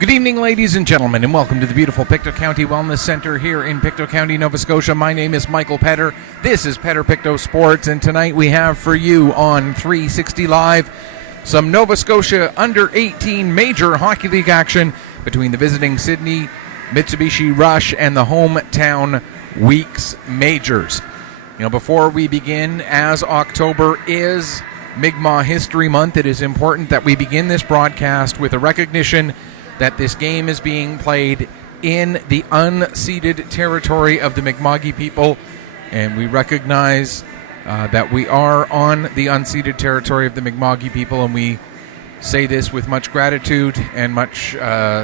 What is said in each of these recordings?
Good evening, ladies and gentlemen, and welcome to the beautiful Pictou County Wellness Center here in Pictou County, Nova Scotia. My name is Michael Petter. This is Petter Pictou Sports, and tonight we have for you on 360 Live some Nova Scotia under-18 major hockey league action between the visiting Sydney Mitsubishi Rush and the hometown Weeks Majors. You know, before we begin, as October is Mi'kmaq History Month, it is important that we begin this broadcast with a recognition that this game is being played in the unceded territory of the Mi'kmaq people, and we recognize that we are on the unceded territory of the Mi'kmaq people, and we say this with much gratitude and much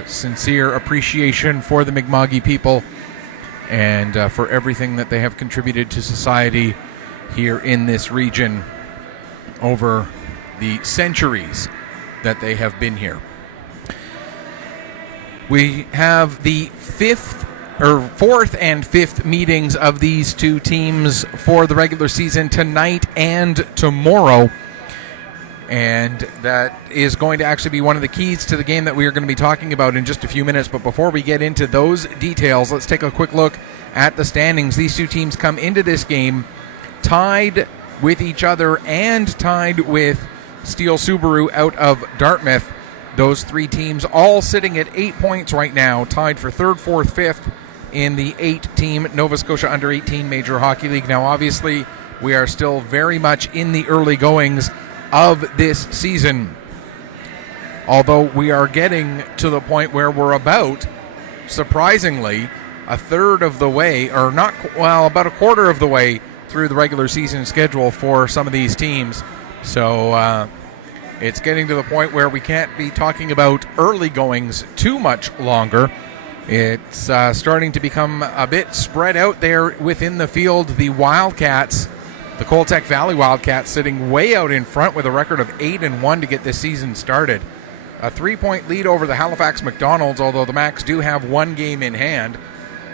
sincere appreciation for the Mi'kmaq people and for everything that they have contributed to society here in this region over the centuries that they have been here. We have the fourth and fifth meetings of these two teams for the regular season tonight and tomorrow. And that is going to actually be one of the keys to the game that we are going to be talking about in just a few minutes. But before we get into those details, let's take a quick look at the standings. These two teams come into this game tied with each other and tied with Steel Subaru out of Dartmouth. Those three teams all sitting at 8 points right now, tied for third, fourth, fifth in the 8-team Nova Scotia Under-18 Major Hockey League. Now, obviously, we are still very much in the early goings of this season, although we are getting to the point where we're about, surprisingly, a third of the way, or not, well, about a quarter of the way through the regular season schedule for some of these teams. So, it's getting to the point where we can't be talking about early goings too much longer. It's starting to become a bit spread out there within the field. The Wildcats, the Coltec Valley Wildcats, sitting way out in front with a record of 8-1 to get this season started. A 3-point lead over the Halifax McDonald's, although the Macs do have one game in hand.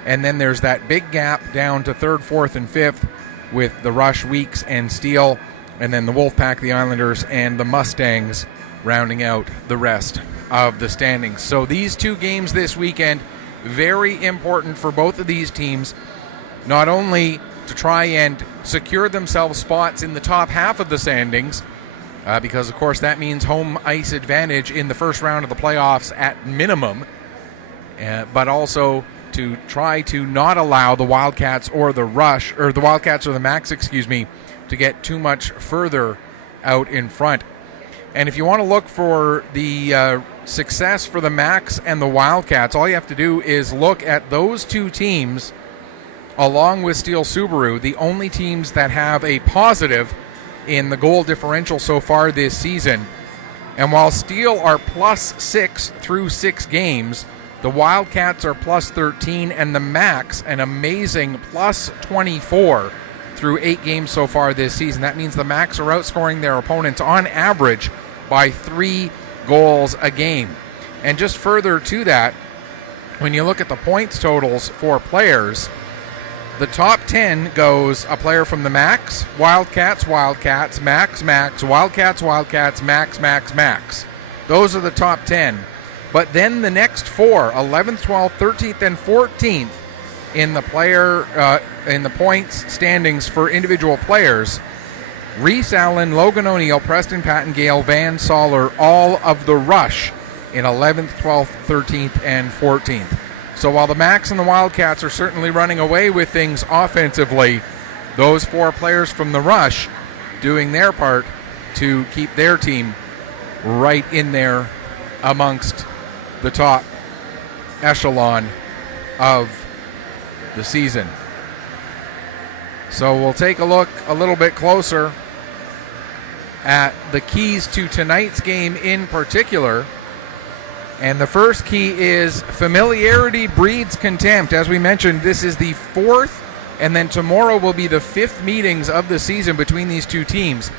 And then there's that big gap down to third, fourth, and fifth with the Rush, Weeks, and Steel. And then the Wolfpack, the Islanders, and the Mustangs rounding out the rest of the standings. So these two games this weekend, very important for both of these teams, not only to try and secure themselves spots in the top half of the standings, because, of course, that means home ice advantage in the first round of the playoffs at minimum, but also to try to not allow the Wildcats or the Rush, or the Wildcats or the Macs, to get too much further out in front. And if you want to look for the success for the Macs and the Wildcats, all you have to do is look at those two teams along with Steel Subaru, the only teams that have a positive in the goal differential so far this season. And while Steel are +6 through 6 games, the Wildcats are +13, and the Macs an amazing +24 through 8 games so far this season. That means the Macs are outscoring their opponents on average by 3 goals a game. And just further to that, when you look at the points totals for players, the top 10 goes a player from the Macs, Wildcats, Wildcats, Macs, Macs, Wildcats, Wildcats, Macs, Macs, Macs. Those are the top 10. But then the next 4, 11th, 12th, 13th, and 14th, in the in the points standings for individual players, Reese Allen, Logan O'Neill, Preston Pattengale, Van Soller, all of the Rush in 11th, 12th, 13th, and 14th. So while the Macs and the Wildcats are certainly running away with things offensively, those 4 players from the Rush doing their part to keep their team right in there amongst the top echelon of the season. So we'll take a look a little bit closer at the keys to tonight's game in particular. And the first key is familiarity breeds contempt. As we mentioned, this is the 4th, and then tomorrow will be the 5th meetings of the season between these two teams.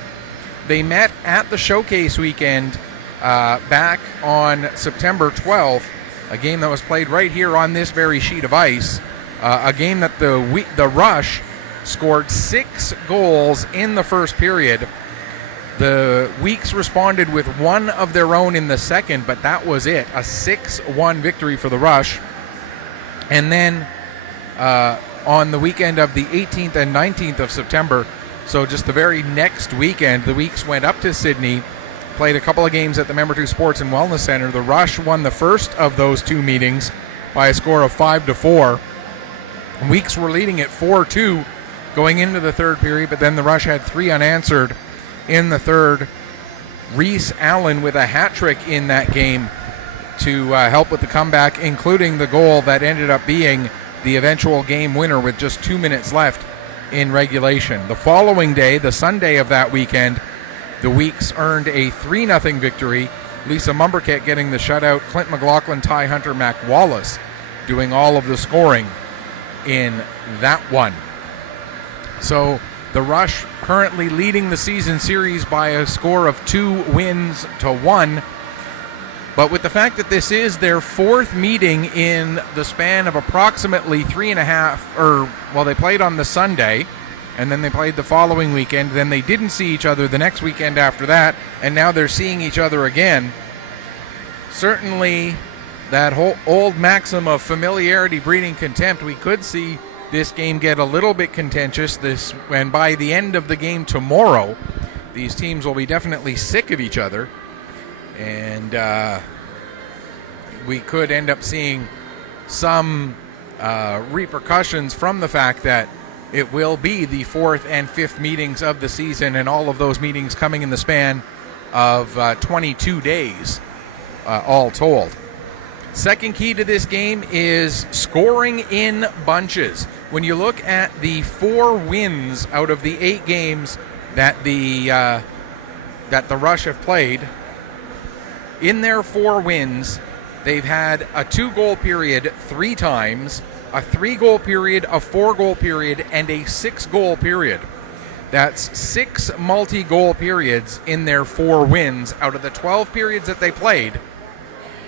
They met at the Showcase weekend back on September 12th, a game that was played right here on this very sheet of ice. A game that the Rush scored 6 goals in the first period The Weeks responded with one of their own in the second, but that was it. A 6-1 victory for the Rush. And then on the weekend of the 18th and 19th of September, so just the very next weekend, the Weeks went up to Sydney, played a couple of games at the Member 2 Sports and Wellness Center. The Rush won the first of those two meetings by a score of 5-4. Weeks were leading at 4-2 going into the third period, but then the Rush had 3 unanswered in the third. Reese Allen with a hat trick in that game to help with the comeback, including the goal that ended up being the eventual game winner with just 2 minutes left in regulation. The following day, the Sunday of that weekend, the Weeks earned a 3-0 victory. Lisa Mumberket getting the shutout, Clint McLaughlin, Ty Hunter, Mac Wallace doing all of the scoring in that one. So the Rush currently leading the season series by a score of 2-1. But with the fact that this is their fourth meeting in the span of approximately 3.5, they played on the Sunday, and then they played the following weekend, then they didn't see each other the next weekend after that, and now they're seeing each other again. Certainly that whole old maxim of familiarity breeding contempt, we could see this game get a little bit contentious, and by the end of the game tomorrow, these teams will be definitely sick of each other. And we could end up seeing some repercussions from the fact that it will be the fourth and fifth meetings of the season, and all of those meetings coming in the span of 22 days, all told. Second key to this game is scoring in bunches. When you look at the 4 wins out of the 8 games that the Rush have played, in their 4 wins, they've had a 2-goal period 3 times, a 3-goal period, a 4-goal period, and a 6-goal period. That's 6 multi-goal periods in their 4 wins. Out of the 12 periods that they played,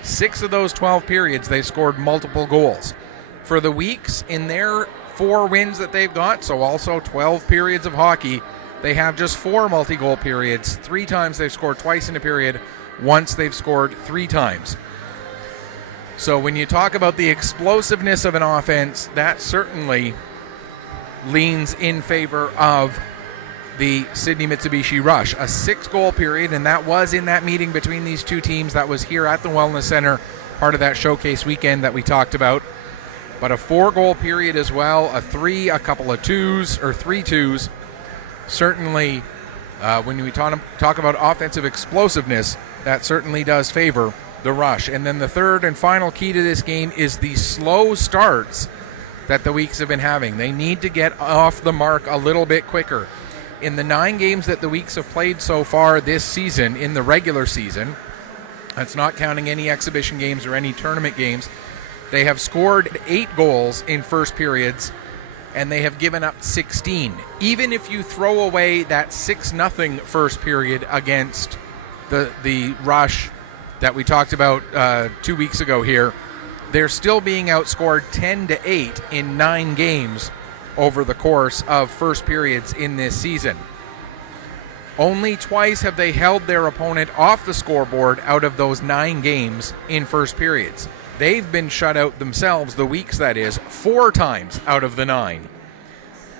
6 of those 12 periods they scored multiple goals. For the Weeks, in their 4 wins that they've got, so also 12 periods of hockey, they have just 4 multi-goal periods. 3 times they've scored twice in a period. Once they've scored 3 times. So when you talk about the explosiveness of an offense, that certainly leans in favor of the Sydney Mitsubishi Rush. A 6-goal period, and that was in that meeting between these two teams that was here at the Wellness Center, part of that showcase weekend that we talked about. But a 4-goal period as well, a 3, a couple of 2s, or 3 2s. Certainly, when we talk about offensive explosiveness, that certainly does favor the Rush. And then the third and final key to this game is the slow starts that the Weeks have been having. They need to get off the mark a little bit quicker. In the 9 games that the Weeks have played so far this season, in the regular season, that's not counting any exhibition games or any tournament games, they have scored 8 goals in first periods, and they have given up 16. Even if you throw away that 6-0 first period against the Rush that we talked about 2 weeks ago here, they're still being outscored 10-8 in 9 games over the course of first periods in this season. Only twice have they held their opponent off the scoreboard out of those 9 games in first periods. They've been shut out themselves, the Weeks that is, 4 times out of the 9.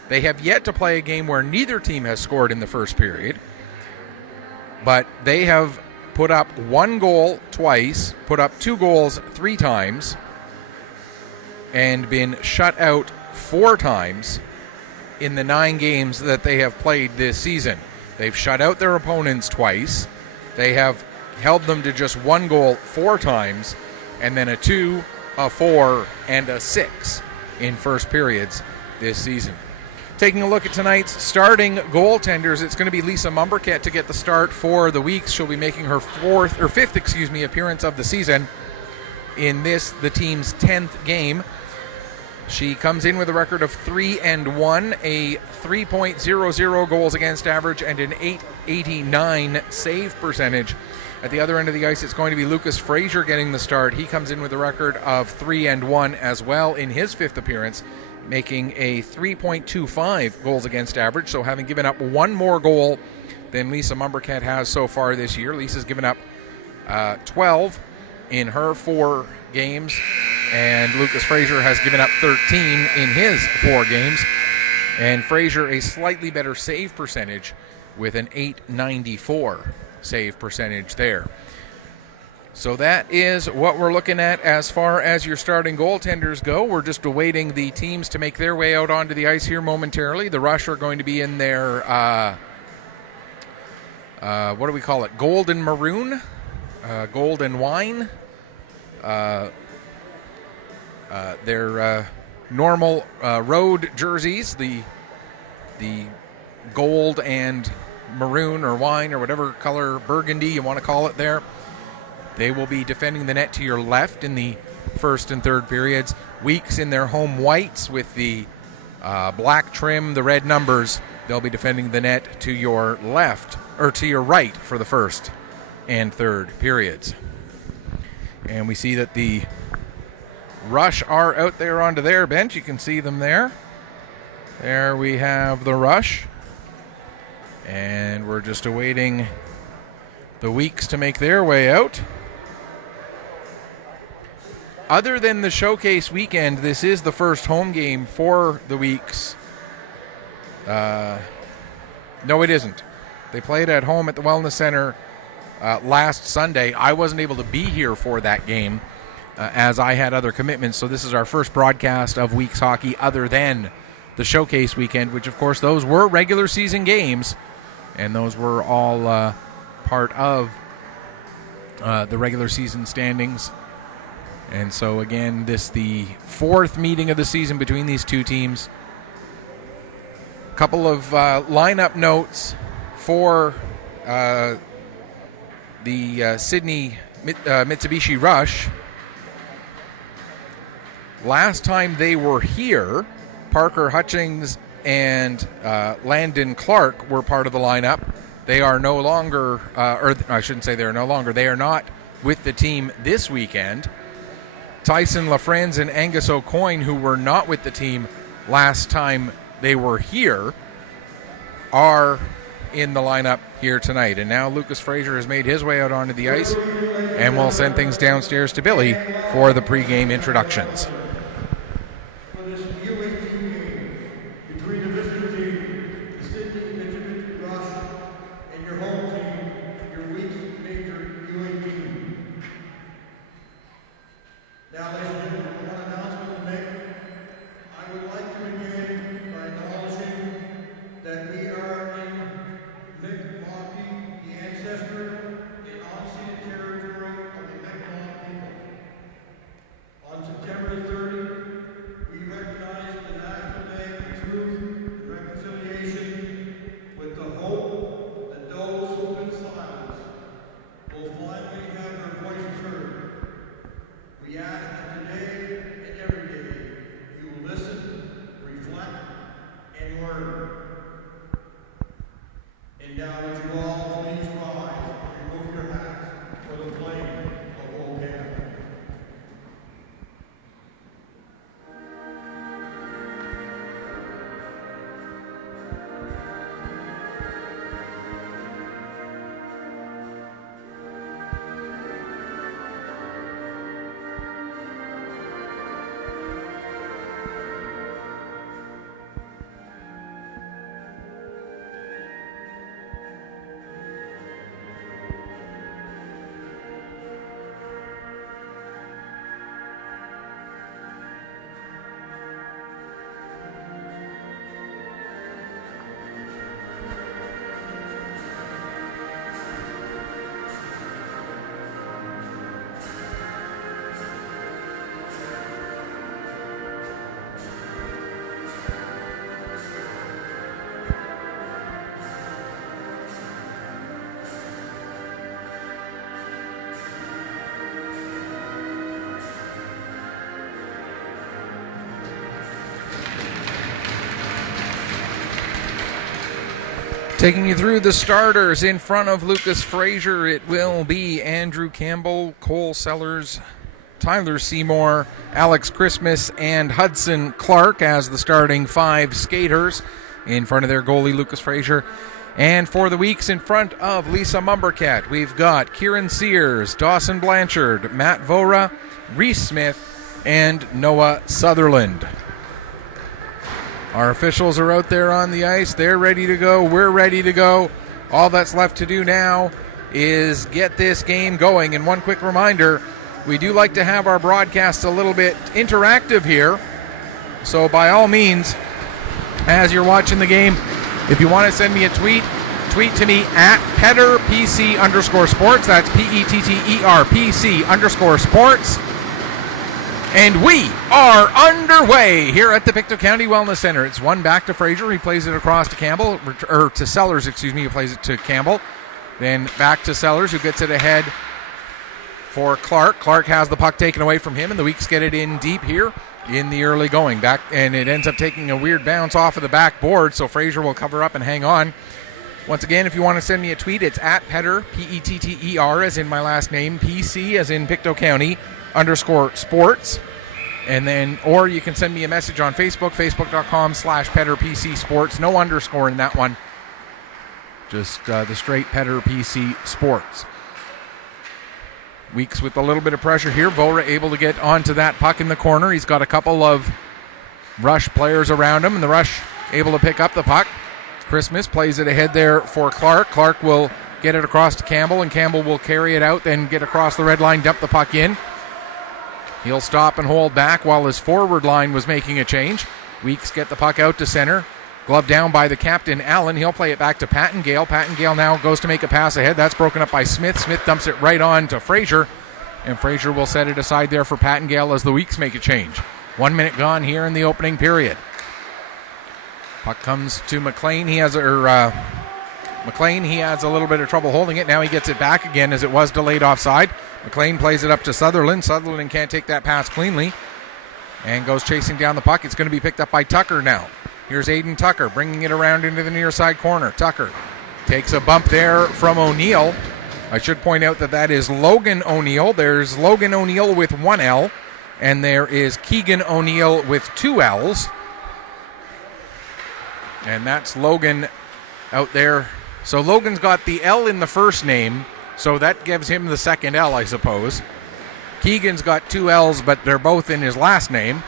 They have yet to play a game where neither team has scored in the first period, but they have put up 1 goal twice, put up 2 goals 3 times, and been shut out 4 times in the 9 games that they have played this season. They've shut out their opponents twice. They have held them to just 1 goal 4 times, and then a 2, a 4, and a 6 in first periods this season. Taking a look at tonight's starting goaltenders, it's going to be Lisa Mumberket to get the start for the Weeks. She'll be making her fifth appearance of the season in this, the team's 10th game. She comes in with a record of 3-1, a 3.00 goals against average, and an .889 save percentage. At the other end of the ice, it's going to be Lucas Frazier getting the start. He comes in with a record of 3-1 as well in his 5th appearance, making a 3.25 goals against average, so having given up 1 more goal than Lisa Mumbercat has so far this year. Lisa's given up 12 in her 4 games, and Lucas Fraser has given up 13 in his 4 games. And Fraser a slightly better save percentage with an .894 save percentage there. So that is what we're looking at as far as your starting goaltenders go. We're just awaiting the teams to make their way out onto the ice here momentarily. The Rush are going to be in their, what do we call it, gold and maroon, gold and wine. Their normal road jerseys, the gold and maroon or wine or whatever color, burgundy you want to call it there. They will be defending the net to your left in the first and third periods. Weeks in their home whites with the black trim, the red numbers. They'll be defending the net to your left, or to your right for the first and third periods. And we see that the Rush are out there onto their bench. You can see them there. There we have the Rush. And we're just awaiting the Weeks to make their way out. Other than the showcase weekend, this is the first home game for the Weeks. No, it isn't. They played at home at the Wellness Center last Sunday. I wasn't able to be here for that game as I had other commitments, so this is our first broadcast of Weeks hockey other than the showcase weekend, which, of course, those were regular season games, and those were all part of the regular season standings. And so, again, this the 4th meeting of the season between these two teams. A couple of lineup notes for the Sydney Mitsubishi Rush. Last time they were here, Parker Hutchings and Landon Clark were part of the lineup. They are no longer, or I shouldn't say they are no longer, they are not with the team this weekend. Tyson LaFrenz and Angus O'Coin, who were not with the team last time they were here, are in the lineup here tonight. And now Lucas Fraser has made his way out onto the ice, and we'll send things downstairs to Billy for the pregame introductions. Taking you through the starters in front of Lucas Fraser, it will be Andrew Campbell, Cole Sellers, Tyler Seymour, Alex Christmas, and Hudson Clark as the starting 5 skaters in front of their goalie, Lucas Fraser. And for the weeks in front of Lisa Mumbercat, we've got Kieran Sears, Dawson Blanchard, Matt Vora, Reese Smith, and Noah Sutherland. Our officials are out there on the ice. They're ready to go. We're ready to go. All that's left to do now is get this game going. And one quick reminder, we do like to have our broadcasts a little bit interactive here. So by all means, as you're watching the game, if you want to send me a tweet to me at PetterPC_sports. That's PETTERPC_sports. And we are underway here at the Pictou County Wellness Center. It's one back to Fraser. He plays it across to Campbell, or to Sellers, excuse me, who plays it to Campbell. Then back to Sellers, who gets it ahead for Clark. Clark has the puck taken away from him, and the Weeks get it in deep here in the early going. Back, and it ends up taking a weird bounce off of the backboard, so Fraser will cover up and hang on. Once again, if you want to send me a tweet, it's at Petter, P-E-T-T-E-R, as in my last name, P-C, as in Pictou County, _sports. And then, or you can send me a message on Facebook, facebook.com/PetterPCSports. No underscore in that one. Just the straight Petter PC Sports. Weeks with a little bit of pressure here. Vora able to get onto that puck in the corner. He's got a couple of Rush players around him, and the Rush able to pick up the puck. Christmas plays it ahead there for Clark. Clark will get it across to Campbell, and Campbell will carry it out, then get across the red line, dump the puck in. He'll stop and hold back while his forward line was making a change. Weeks get the puck out to center. Glove down by the captain, Allen. He'll play it back to Pattengale. Pattengale now goes to make a pass ahead. That's broken up by Smith. Smith dumps it right on to Fraser, and Fraser will set it aside there for Pattengale as the Weeks make a change. 1 minute gone here in the opening period. Puck comes to McLean. He has a little bit of trouble holding it. Now he gets it back again as it was delayed offside. McLean plays it up to Sutherland. Sutherland can't take that pass cleanly and goes chasing down the puck. It's going to be picked up by Tucker now. Here's Aiden Tucker bringing it around into the near side corner. Tucker takes a bump there from O'Neill. I should point out that is Logan O'Neill. There's Logan O'Neill with one L, and there is Keegan O'Neill with two L's. And that's Logan out there. So Logan's got the L in the first name, so that gives him the second L, I suppose. Keegan's got two L's, but they're both in his last name.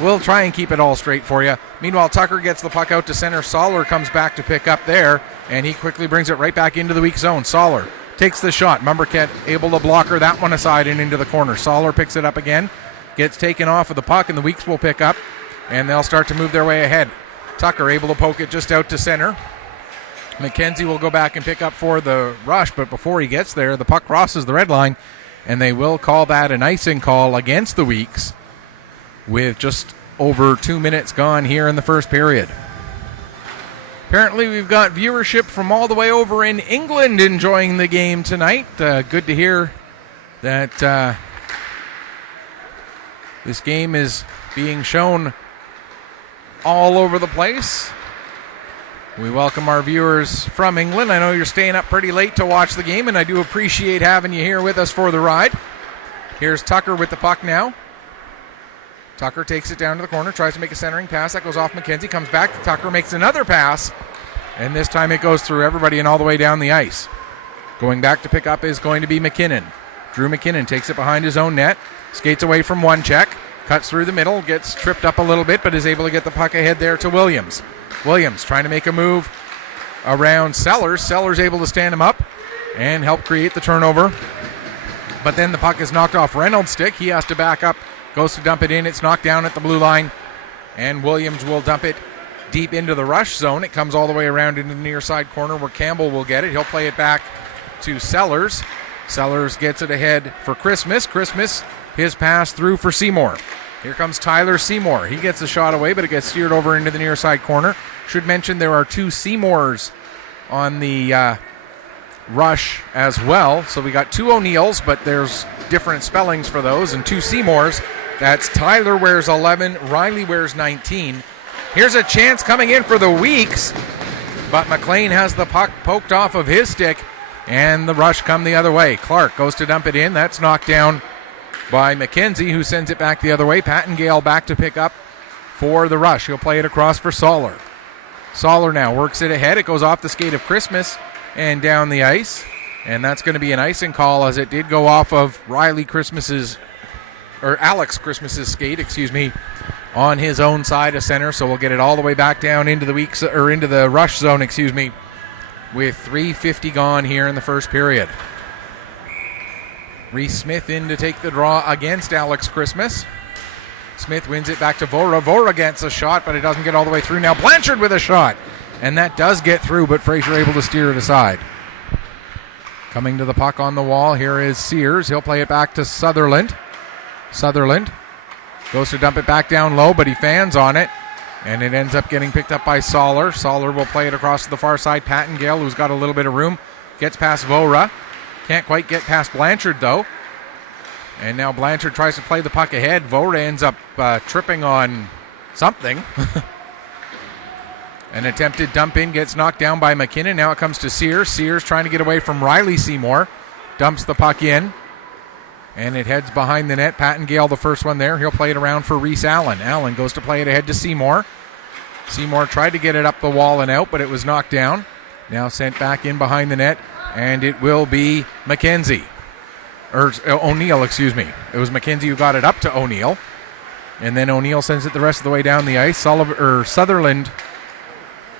We'll try and keep it all straight for you. Meanwhile, Tucker gets the puck out to center. Soller comes back to pick up there, and he quickly brings it right back into the weak zone. Soller takes the shot. Mumbercat able to blocker that one aside and into the corner. Soller picks it up again, gets taken off of the puck, and the Weeks will pick up, and they'll start to move their way ahead. Tucker able to poke it just out to center. McKenzie will go back and pick up for the Rush, but before he gets there, the puck crosses the red line, and they will call that an icing call against the Weeks with just over 2 minutes gone here in the first period. Apparently we've got viewership from all the way over in England enjoying the game tonight. Good to hear that this game is being shown all over the place. We welcome our viewers from England. I know you're staying up pretty late to watch the game, and I do appreciate having you here with us for the ride. Here's Tucker with the puck now. Tucker takes it down to the corner, tries to make a centering pass. That goes off McKenzie, comes back to Tucker, makes another pass, and this time it goes through everybody and all the way down the ice. Going back to pick up is going to be McKinnon. Drew McKinnon takes it behind his own net, skates away from one check, cuts through the middle, gets tripped up a little bit, but is able to get the puck ahead there to Williams. Williams trying to make a move around Sellers. Sellers able to stand him up and help create the turnover. But then the puck is knocked off Reynolds' stick. He has to back up, goes to dump it in. It's knocked down at the blue line, and Williams will dump it deep into the Rush zone. It comes all the way around into the near side corner where Campbell will get it. He'll play it back to Sellers. Sellers gets it ahead for Christmas. Christmas, his pass through for Seymour. Here comes Tyler Seymour. He gets the shot away, but it gets steered over into the near side corner. Should mention there are two Seymours on the Rush as well. So we got two O'Neills, but there's different spellings for those, and two Seymours. That's Tyler wears 11, Riley wears 19. Here's a chance coming in for the Weeks, but McLean has the puck poked off of his stick, and the Rush come the other way. Clark goes to dump it in. That's knocked down by McKenzie, who sends it back the other way. Pattengale back to pick up for the Rush. He'll play it across for Soller. Soller now works it ahead. It goes off the skate of Christmas and down the ice. And that's going to be an icing call, as it did go off of Alex Christmas's skate, on his own side of center. So we'll get it all the way back down into the rush zone, with 3:50 gone here in the first period. Reese Smith in to take the draw against Alex Christmas. Smith wins it back to Vora. Vora gets a shot, but it doesn't get all the way through. Now Blanchard with a shot, and that does get through, but Fraser able to steer it aside. Coming to the puck on the wall, here is Sears. He'll play it back to Sutherland. Sutherland goes to dump it back down low, but he fans on it, and it ends up getting picked up by Soller. Soller will play it across to the far side. Pattengale, who's got a little bit of room, gets past Vora. Can't quite get past Blanchard, though. And now Blanchard tries to play the puck ahead. Vora ends up tripping on something. An attempted dump in gets knocked down by McKinnon. Now it comes to Sears. Sears trying to get away from Riley Seymour. Dumps the puck in. And it heads behind the net. Pattengale, the first one there. He'll play it around for Reese Allen. Allen goes to play it ahead to Seymour. Seymour tried to get it up the wall and out, but it was knocked down. Now sent back in behind the net. And it will be McKenzie. O'Neill, excuse me. It was McKenzie who got it up to O'Neill. And then O'Neill sends it the rest of the way down the ice. Sutherland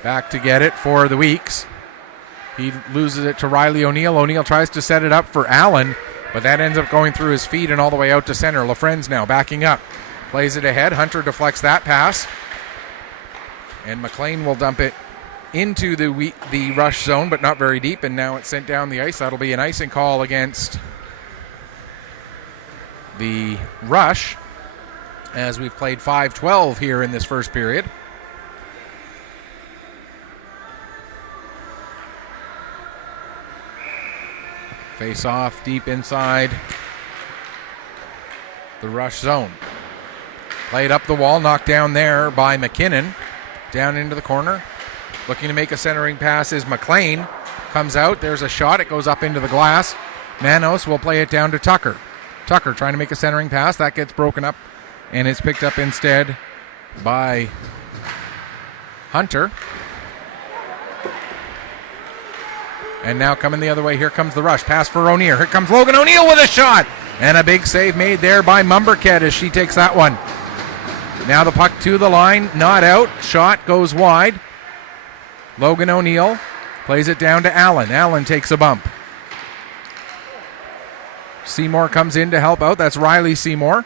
back to get it for the Weeks. He loses it to Riley O'Neill. O'Neill tries to set it up for Allen, but that ends up going through his feet and all the way out to center. LaFrenz now backing up. Plays it ahead. Hunter deflects that pass. And McLean will dump it into the rush zone, but not very deep, and now it's sent down the ice. That'll be an icing call against the Rush, as we've played 5-12 here in this first period. Face off deep inside the Rush zone. Played up the wall, knocked down there by McKinnon. Down into the corner. Looking to make a centering pass is McLean. Comes out, there's a shot, it goes up into the glass. Manos will play it down to Tucker. Tucker trying to make a centering pass, that gets broken up, and it's picked up instead by Hunter. And now coming the other way, here comes the Rush. Pass for O'Neill. Here comes Logan O'Neill with a shot. And a big save made there by Mumbercat as she takes that one. Now the puck to the line, not out. Shot goes wide. Logan O'Neill plays it down to Allen. Allen takes a bump. Seymour comes in to help out. That's Riley Seymour.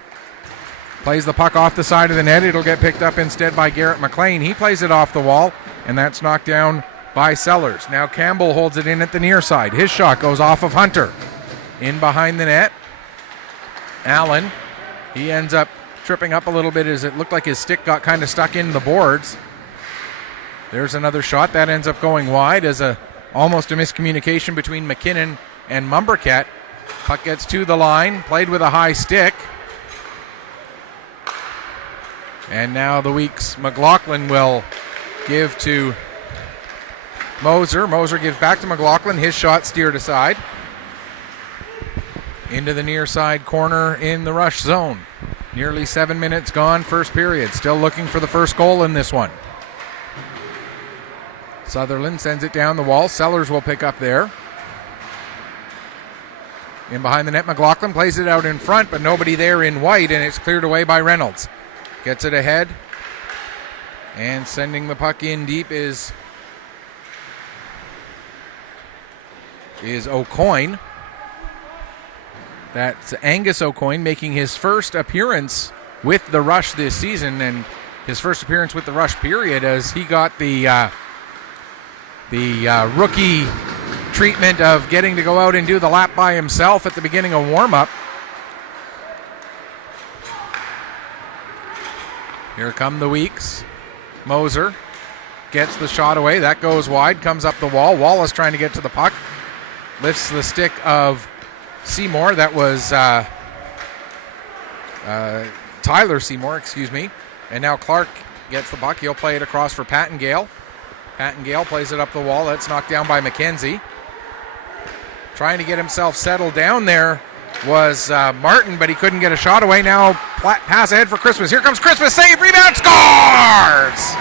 Plays the puck off the side of the net. It'll get picked up instead by Garrett McLean. He plays it off the wall, and that's knocked down by Sellers. Now Campbell holds it in at the near side. His shot goes off of Hunter. In behind the net. Allen, he ends up tripping up a little bit as it looked like his stick got kind of stuck in the boards. There's another shot. That ends up going wide as almost a miscommunication between McKinnon and Mumbercat. Puck gets to the line, played with a high stick. And now the Weeks McLaughlin will give to Moser. Moser gives back to McLaughlin. His shot steered aside. Into the near side corner in the Rush zone. Nearly 7 minutes gone, first period. Still looking for the first goal in this one. Sutherland sends it down the wall. Sellers will pick up there. In behind the net, McLaughlin plays it out in front, but nobody there in white, and it's cleared away by Reynolds. Gets it ahead. And sending the puck in deep is O'Coin. That's Angus O'Coin making his first appearance with the Rush this season, and his first appearance with the Rush period, as he got the rookie treatment of getting to go out and do the lap by himself at the beginning of warm-up. Here come the Weeks. Moser gets the shot away. That goes wide, comes up the wall. Wallace trying to get to the puck. Lifts the stick of Seymour. That was Tyler Seymour, excuse me. And now Clark gets the puck. He'll play it across for Pattengale. Pattengale plays it up the wall. That's knocked down by McKenzie. Trying to get himself settled down there was Martin, but he couldn't get a shot away. Now pass ahead for Christmas. Here comes Christmas. Save, rebound, scores!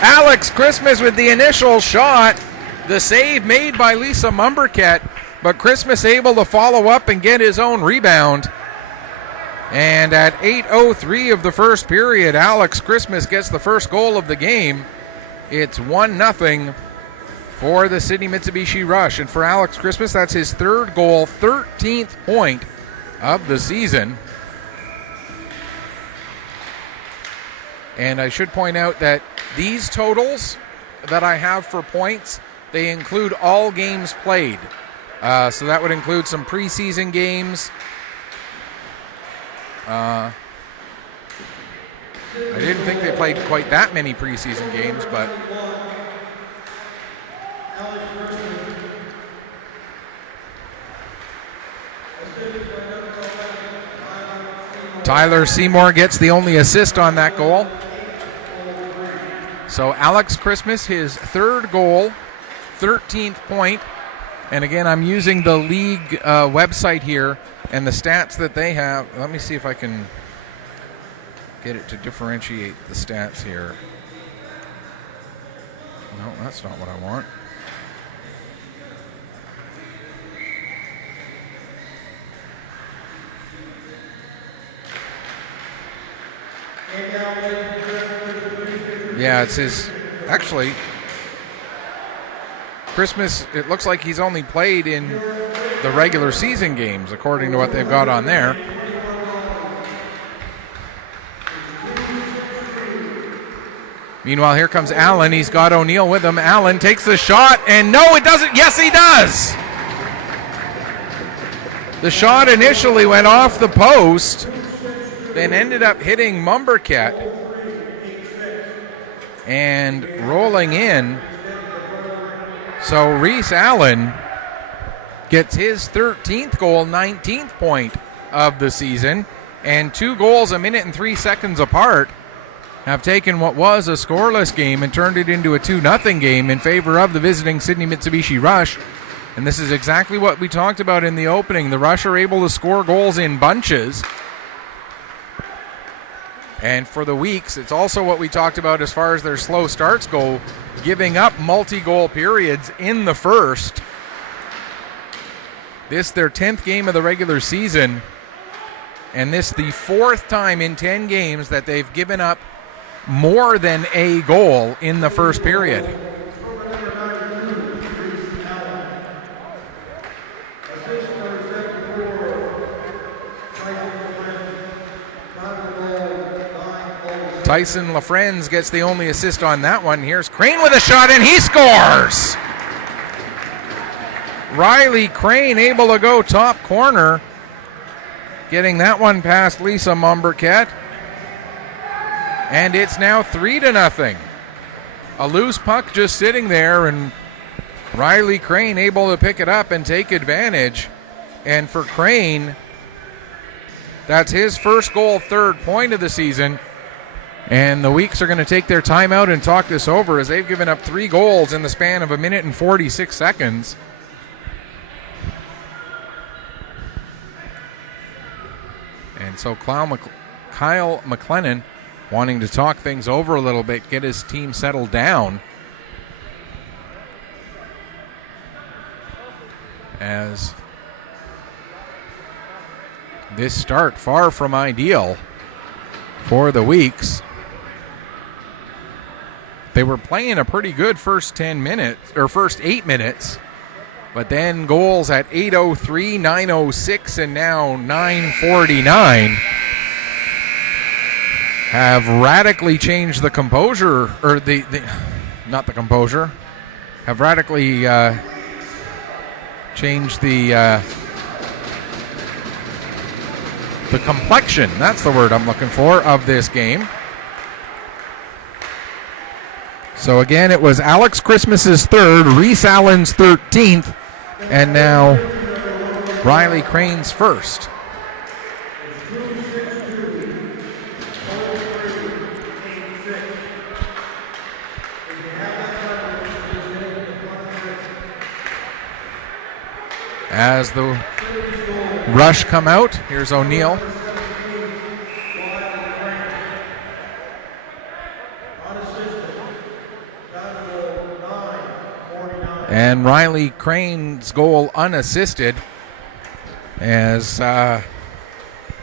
Alex Christmas with the initial shot. The save made by Lisa Mumberket, but Christmas able to follow up and get his own rebound. And at 8:03 of the first period, Alex Christmas gets the first goal of the game. It's 1-0 for the Sydney Mitsubishi Rush. And for Alex Christmas, that's his third goal, 13th point of the season. And I should point out that these totals that I have for points, they include all games played. So that would include some preseason games. I didn't think they played quite that many preseason games, but Tyler Seymour gets the only assist on that goal. So Alex Christmas, his third goal, 13th point. And again, I'm using the league website here and the stats that they have. Let me see if I can get it to differentiate the stats here. No, that's not what I want. Yeah, it's his, actually, Christmas, it looks like he's only played in the regular season games, according to what they've got on there. Meanwhile, here comes Allen. He's got O'Neill with him. Allen takes the shot, and no, it doesn't. Yes, he does. The shot initially went off the post, then ended up hitting Mumberket and rolling in. So Reese Allen gets his 13th goal, 19th point of the season, and 2 goals a minute and 3 seconds apart have taken what was a scoreless game and turned it into a 2-0 game in favor of the visiting Sydney Mitsubishi Rush. And this is exactly what we talked about in the opening. The Rush are able to score goals in bunches. And for the Weeks, it's also what we talked about as far as their slow starts go, giving up multi-goal periods in the first. This their 10th game of the regular season, and this the 4th time in 10 games that they've given up more than a goal in the first period. Tyson LaFrenz gets the only assist on that one. Here's Crane with a shot, and he scores! Riley Crane able to go top corner, getting that one past Lisa Mumberket. And it's now 3-0. A loose puck just sitting there, and Riley Crane able to pick it up and take advantage. And for Crane, that's his first goal, 3rd point of the season. And the Weeks are going to take their timeout and talk this over as they've given up 3 goals in the span of a minute and 46 seconds. And so Kyle McLennan wanting to talk things over a little bit, get his team settled down. As this start far from ideal for the Weeks. They were playing a pretty good first 10 minutes, or first 8 minutes, but then goals at 8:03, 9:06, and now 9:49 have radically changed the composure, or not the composure, have radically changed the complexion, that's the word I'm looking for, of this game. So again, it was Alex Christmas's 3rd, Reese Allen's 13th, and now Riley Crane's 1st. As the Rush come out, here's O'Neill. And Riley Crane's goal unassisted as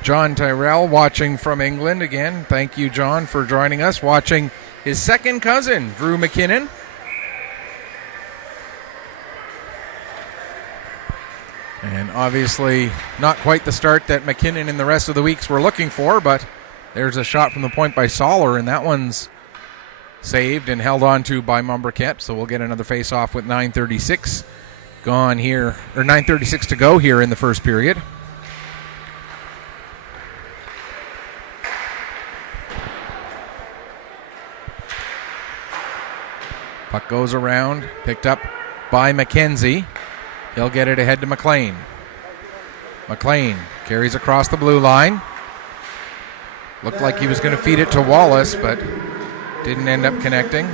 John Tyrell watching from England again. Thank you, John, for joining us, watching his second cousin, Drew McKinnon. And obviously not quite the start that McKinnon and the rest of the weeks were looking for, but there's a shot from the point by Soller, and that one's saved and held on to by Mumberket. So we'll get another face-off with 9:36 gone here, or 9:36 to go here in the first period. Puck goes around, picked up by McKenzie. He'll get it ahead to McLean. McLean carries across the blue line. Looked like he was going to feed it to Wallace, but didn't end up connecting.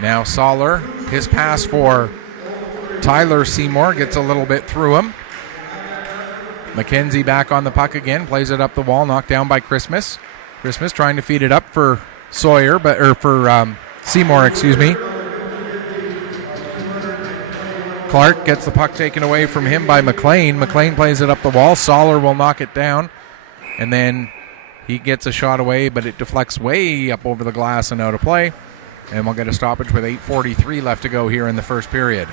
Now Soller, his pass for Tyler Seymour gets a little bit through him. McKenzie back on the puck again, plays it up the wall, knocked down by Christmas. Christmas trying to feed it up for Sawyer, for Seymour, excuse me. Clark gets the puck taken away from him by McLean. McLean plays it up the wall. Soller will knock it down, and then he gets a shot away, but it deflects way up over the glass and out of play. And we'll get a stoppage with 8:43 left to go here in the first period.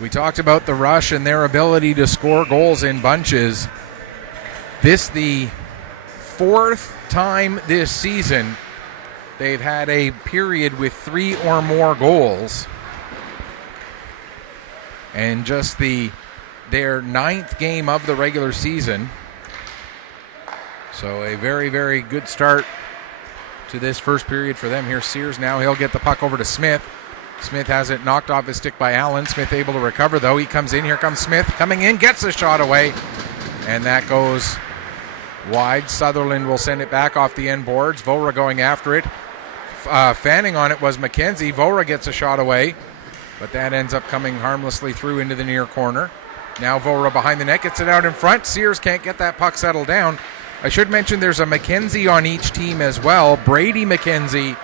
We talked about the Rush and their ability to score goals in bunches. This the fourth time this season they've had a period with 3 or more goals. And just their 9th game of the regular season. So a very, very good start to this first period for them. Here's Sears now. He'll get the puck over to Smith. Smith has it knocked off his stick by Allen. Smith able to recover, though. He comes in. Here comes Smith coming in, gets the shot away, and that goes wide. Sutherland will send it back off the end boards. Vora going after it. Fanning on it was McKenzie. Vora gets a shot away, but that ends up coming harmlessly through into the near corner. Now Vora behind the net, gets it out in front. Sears can't get that puck settled down. I should mention there's a McKenzie on each team as well. Brady McKenzie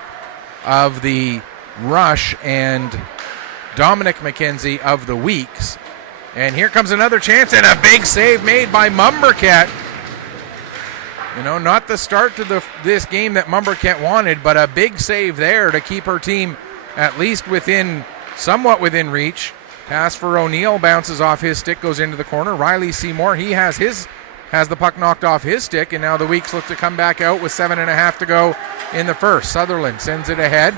of the Rush and Dominic McKenzie of the Weeks. And here comes another chance and a big save made by Mumberket. You know, not the start to this game that Mumberket wanted, but a big save there to keep her team at least somewhat within reach. Pass for O'Neill, bounces off his stick, goes into the corner. Riley Seymour, he has the puck knocked off his stick, and now the Weeks look to come back out with 7.5 to go in the first. Sutherland sends it ahead.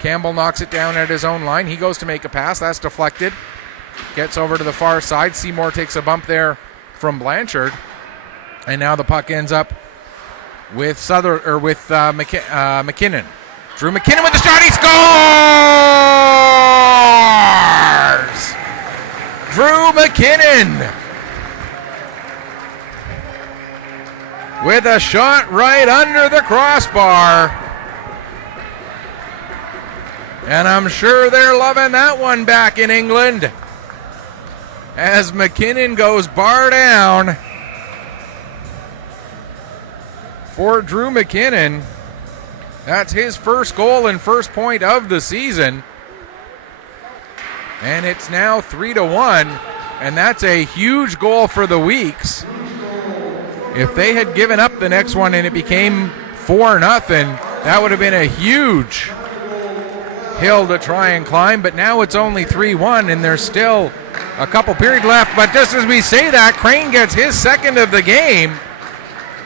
Campbell knocks it down at his own line. He goes to make a pass. That's deflected. Gets over to the far side. Seymour takes a bump there from Blanchard. And now the puck ends up with McKinnon. Drew McKinnon with the shot. He scores! Drew McKinnon with a shot right under the crossbar. And I'm sure they're loving that one back in England as McKinnon goes bar down for Drew McKinnon. That's his first goal and first point of the season. And it's now 3-1, and that's a huge goal for the Weeks. If they had given up the next one and it became 4-0, that would have been a huge hill to try and climb, but now it's only 3-1 and there's still a couple periods left. But just as we say that, Crane gets his second of the game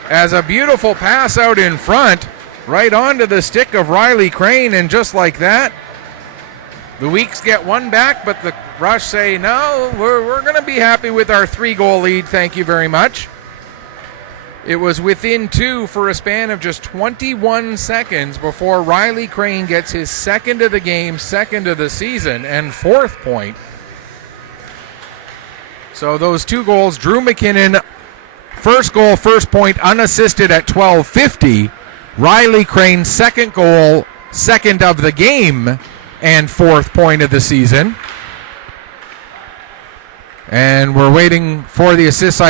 as a beautiful pass out in front right onto the stick of Riley Crane, and just like that the Weeks get one back, but the Rush say no, we're going to be happy with our 3-goal lead, thank you very much. It was within 2 for a span of just 21 seconds before Riley Crane gets his second of the game, second of the season, and 4th point. So those 2 goals, Drew McKinnon, first goal, first point, unassisted at 12:50. Riley Crane, second goal, second of the game, and 4th point of the season. And we're waiting for the assists.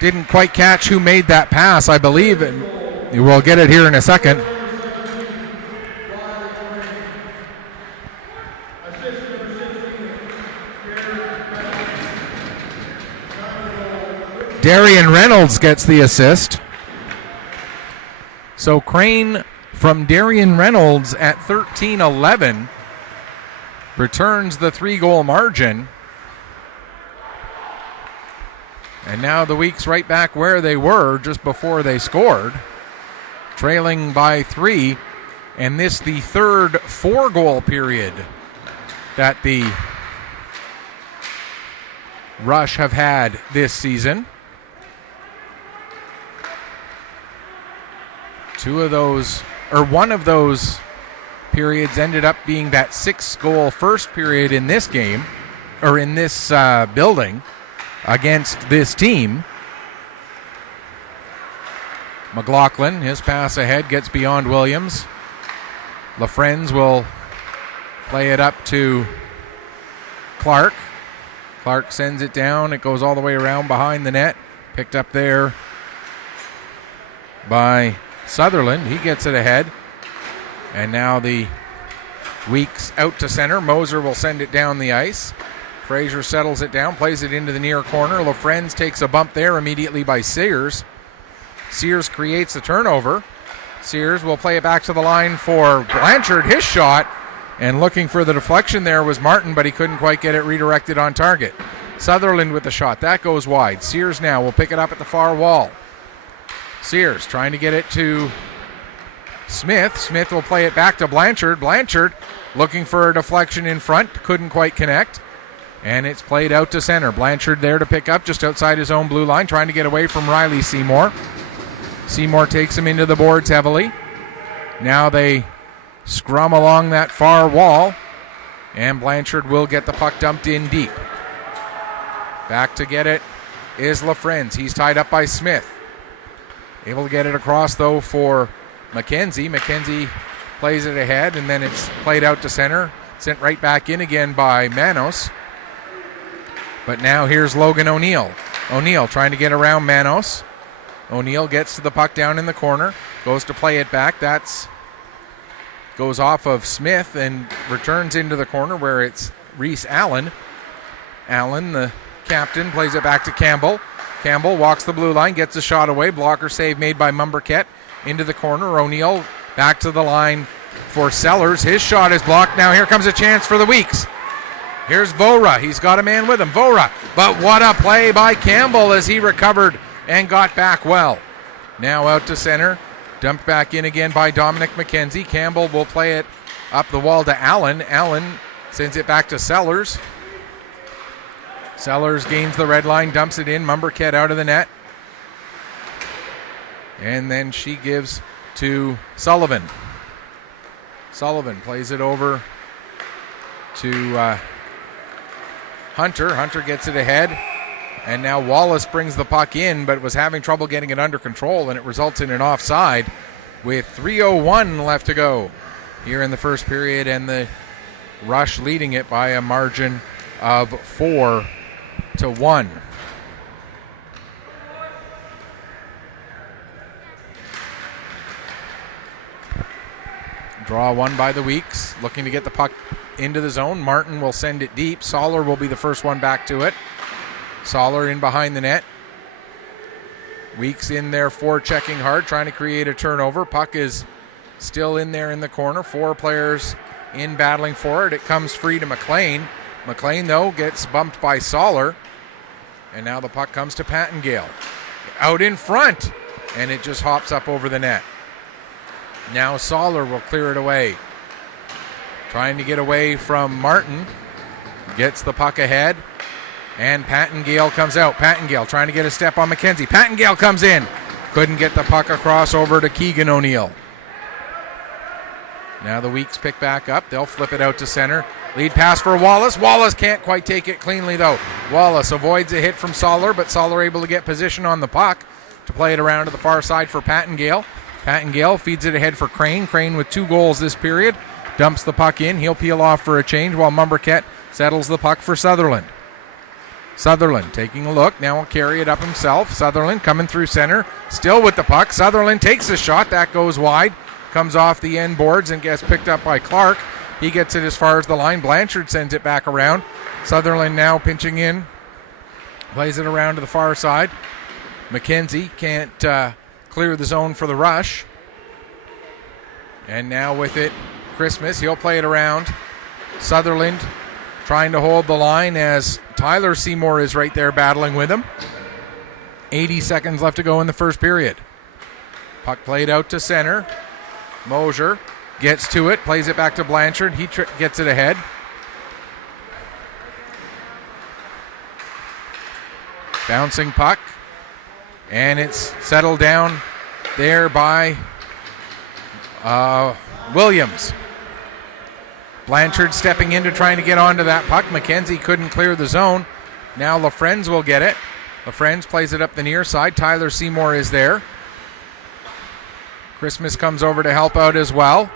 didn't quite catch who made that pass, I believe, and we'll get it here in a second. Darian Reynolds gets the assist. So Crane from Darian Reynolds at 13-11 returns the 3-goal margin. And now the Weeks right back where they were just before they scored, trailing by 3. And this the third 4-goal period that the Rush have had this season. One of those periods ended up being that 6-goal first period in this game, or in this building, against this team. McLaughlin, his pass ahead, gets beyond Williams. LaFrenz will play it up to Clark. Clark sends it down. It goes all the way around behind the net. Picked up there by Sutherland. He gets it ahead. And now the Weeks out to center. Moser will send it down the ice. Fraser settles it down, plays it into the near corner. LaFrenz takes a bump there immediately by Sears. Sears creates the turnover. Sears will play it back to the line for Blanchard. His shot, and looking for the deflection there was Martin, but he couldn't quite get it redirected on target. Sutherland with the shot. That goes wide. Sears now will pick it up at the far wall. Sears trying to get it to Smith. Smith will play it back to Blanchard. Blanchard looking for a deflection in front. Couldn't quite connect. And it's played out to center. Blanchard there to pick up just outside his own blue line, trying to get away from Riley Seymour. Seymour takes him into the boards heavily. Now they scrum along that far wall, and Blanchard will get the puck dumped in deep. Back to get it is LaFrenz. He's tied up by Smith. Able to get it across, though, for McKenzie. McKenzie plays it ahead, and then it's played out to center. Sent right back in again by Manos. But now here's Logan O'Neill. O'Neill trying to get around Manos. O'Neill gets to the puck down in the corner. Goes to play it back. Goes off of Smith and returns into the corner where it's Reese Allen. Allen, the captain, plays it back to Campbell. Campbell walks the blue line, gets a shot away. Blocker save made by Mumberket into the corner. O'Neill back to the line for Sellers. His shot is blocked. Now here comes a chance for the Weeks. Here's Vora. He's got a man with him. Vora. But what a play by Campbell as he recovered and got back well. Now out to center. Dumped back in again by Dominic McKenzie. Campbell will play it up the wall to Allen. Allen sends it back to Sellers. Sellers gains the red line, dumps it in. Mumberket out of the net. And then she gives to Sullivan. Sullivan plays it over to Hunter. Hunter gets it ahead. And now Wallace brings the puck in, but was having trouble getting it under control, and it results in an offside with 3:01 left to go here in the first period, and the Rush leading it by a margin of 4-1. Draw one by the Weeks, looking to get the puck into the zone. Martin will send it deep. Soller will be the first one back to it. Soller in behind the net. Weeks in there checking hard, trying to create a turnover. Puck is still in there in the corner. 4 players in battling for it. It comes free to McLean. McLean, though, gets bumped by Soller. And now the puck comes to Pattengale. Out in front. And it just hops up over the net. Now Soller will clear it away. Trying to get away from Martin. Gets the puck ahead. And Pattengale comes out. Pattengale trying to get a step on McKenzie. Pattengale comes in. Couldn't get the puck across over to Keegan O'Neill. Now the Weeks pick back up. They'll flip it out to center. Lead pass for Wallace. Wallace can't quite take it cleanly, though. Wallace avoids a hit from Soller, but Soller able to get position on the puck to play it around to the far side for Pattengale. Pattengale feeds it ahead for Crane. Crane with 2 goals this period. Dumps the puck in. He'll peel off for a change while Mumberket settles the puck for Sutherland. Sutherland taking a look. Now will carry it up himself. Sutherland coming through center. Still with the puck. Sutherland takes the shot. That goes wide. Comes off the end boards and gets picked up by Clark. He gets it as far as the line. Blanchard sends it back around. Sutherland now pinching in. Plays it around to the far side. McKenzie can't clear the zone for the rush. And now with it, Christmas. He'll play it around. Sutherland trying to hold the line as Tyler Seymour is right there battling with him. 80 seconds left to go in the first period. Puck played out to center. Mosier gets to it, plays it back to Blanchard. He gets it ahead. Bouncing puck. And it's settled down there by Williams. Blanchard stepping in to trying to get onto that puck. McKenzie couldn't clear the zone. Now LaFrenz will get it. LaFrenz plays it up the near side. Tyler Seymour is there. Christmas comes over to help out as well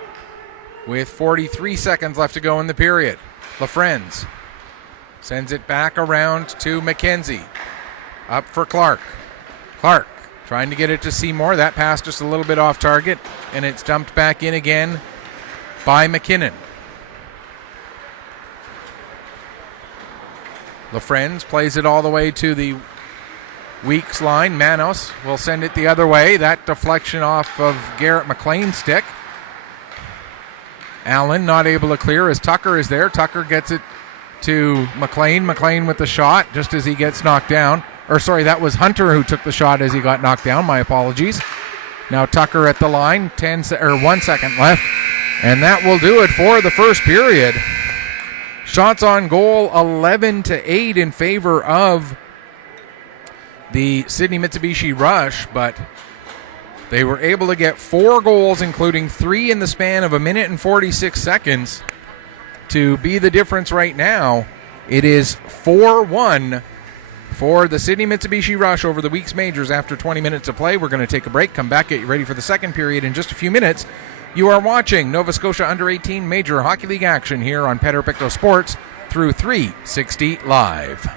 with 43 seconds left to go in the period. LaFrenz sends it back around to McKenzie. Up for Clark. Clark trying to get it to Seymour. That pass just a little bit off target, and it's dumped back in again by McKinnon. LaFrenz plays it all the way to the Weeks line. Manos will send it the other way. That deflection off of Garrett McLean's stick. Allen not able to clear as Tucker is there. Tucker gets it to McLean. McLean with the shot just as he gets knocked down. Or sorry, that was Hunter who took the shot as he got knocked down. My apologies. Now Tucker at the line. 1 second left. And that will do it for the first period. Shots on goal 11-8 in favor of the Sydney Mitsubishi Rush, but they were able to get 4 goals, including 3 in the span of 1 minute and 46 seconds, to be the difference right now. It is 4-1 for the Sydney Mitsubishi Rush over the Weeks Majors after 20 minutes of play. We're going to take a break, come back, get you ready for the second period in just a few minutes. You are watching Nova Scotia Under-18 Major Hockey League action here on Pictou Sports through 360 Live.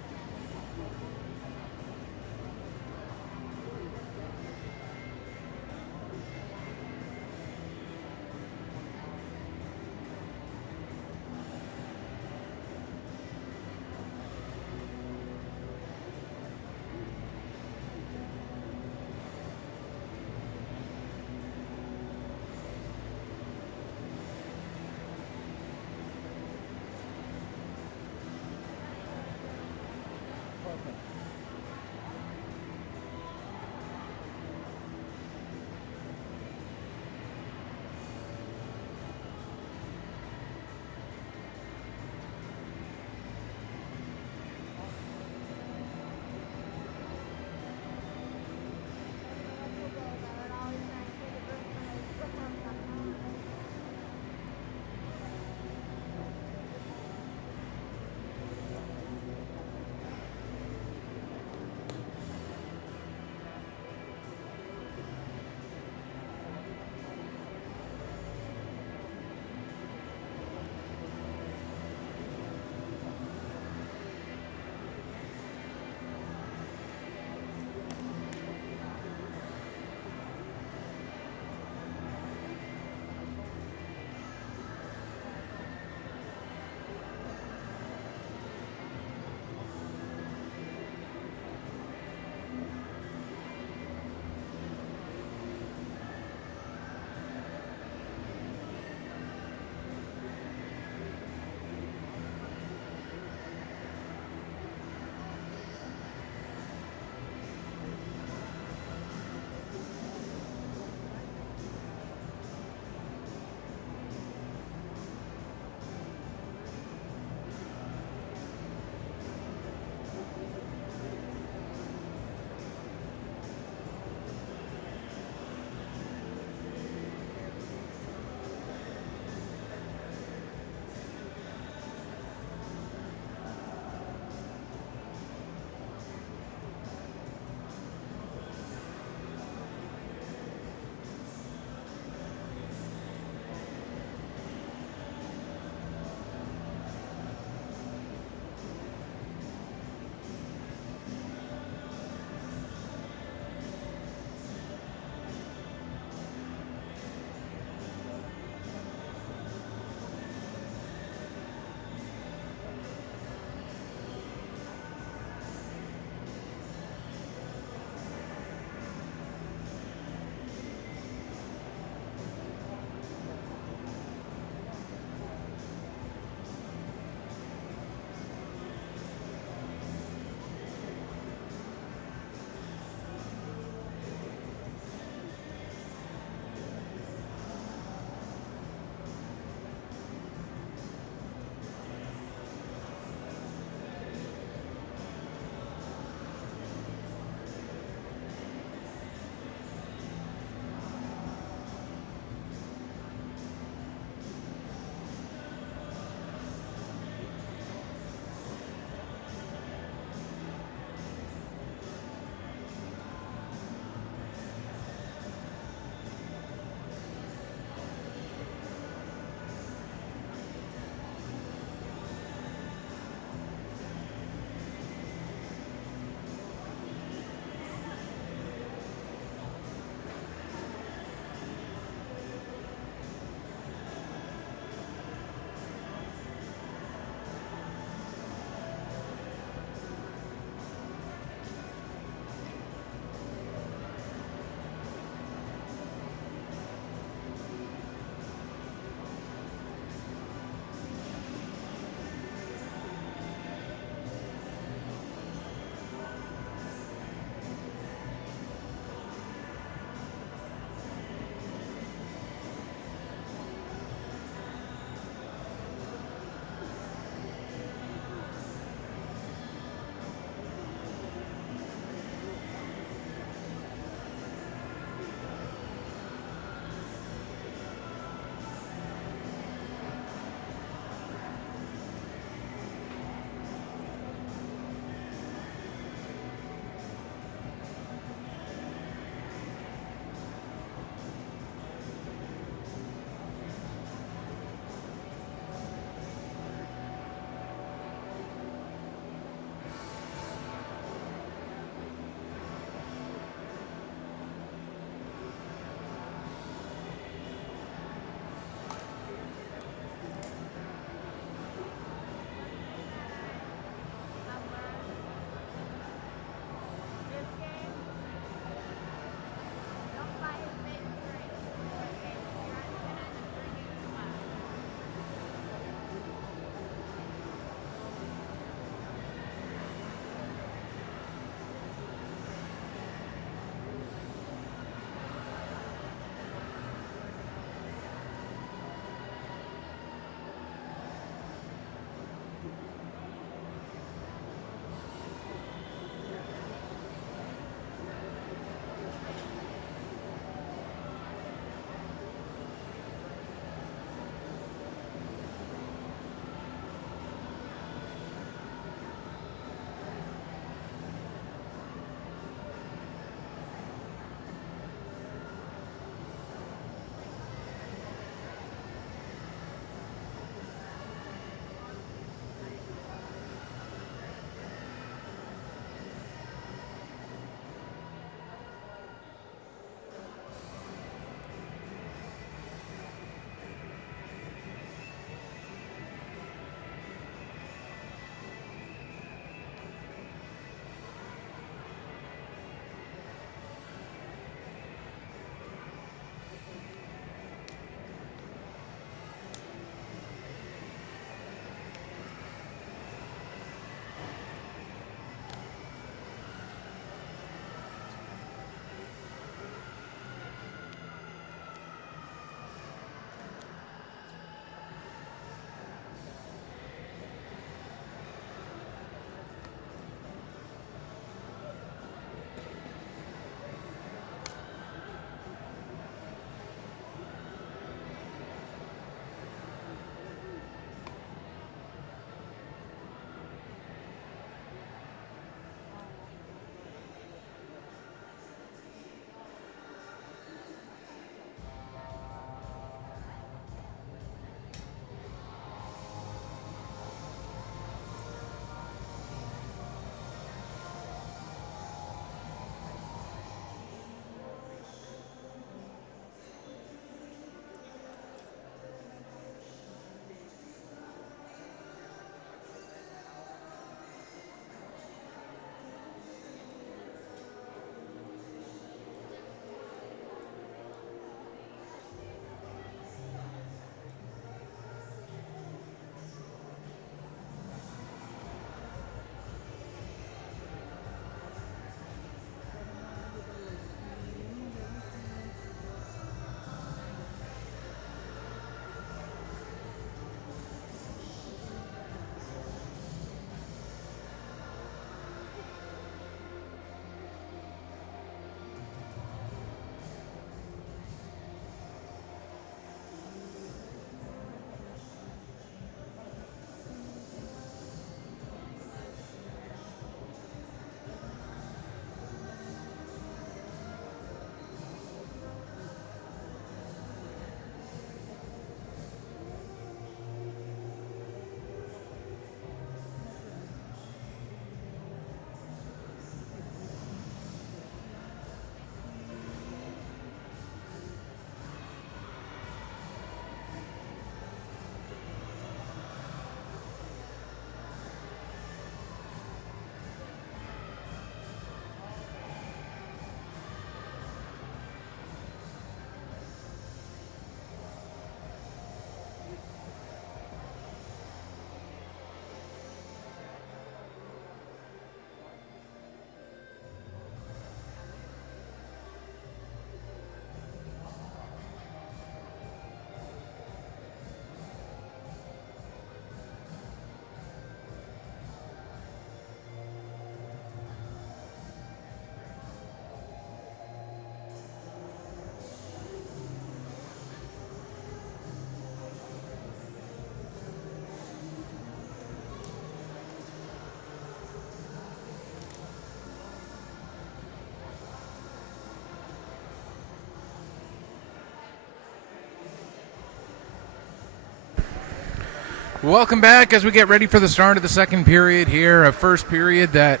Welcome back as we get ready for the start of the second period here. A first period that,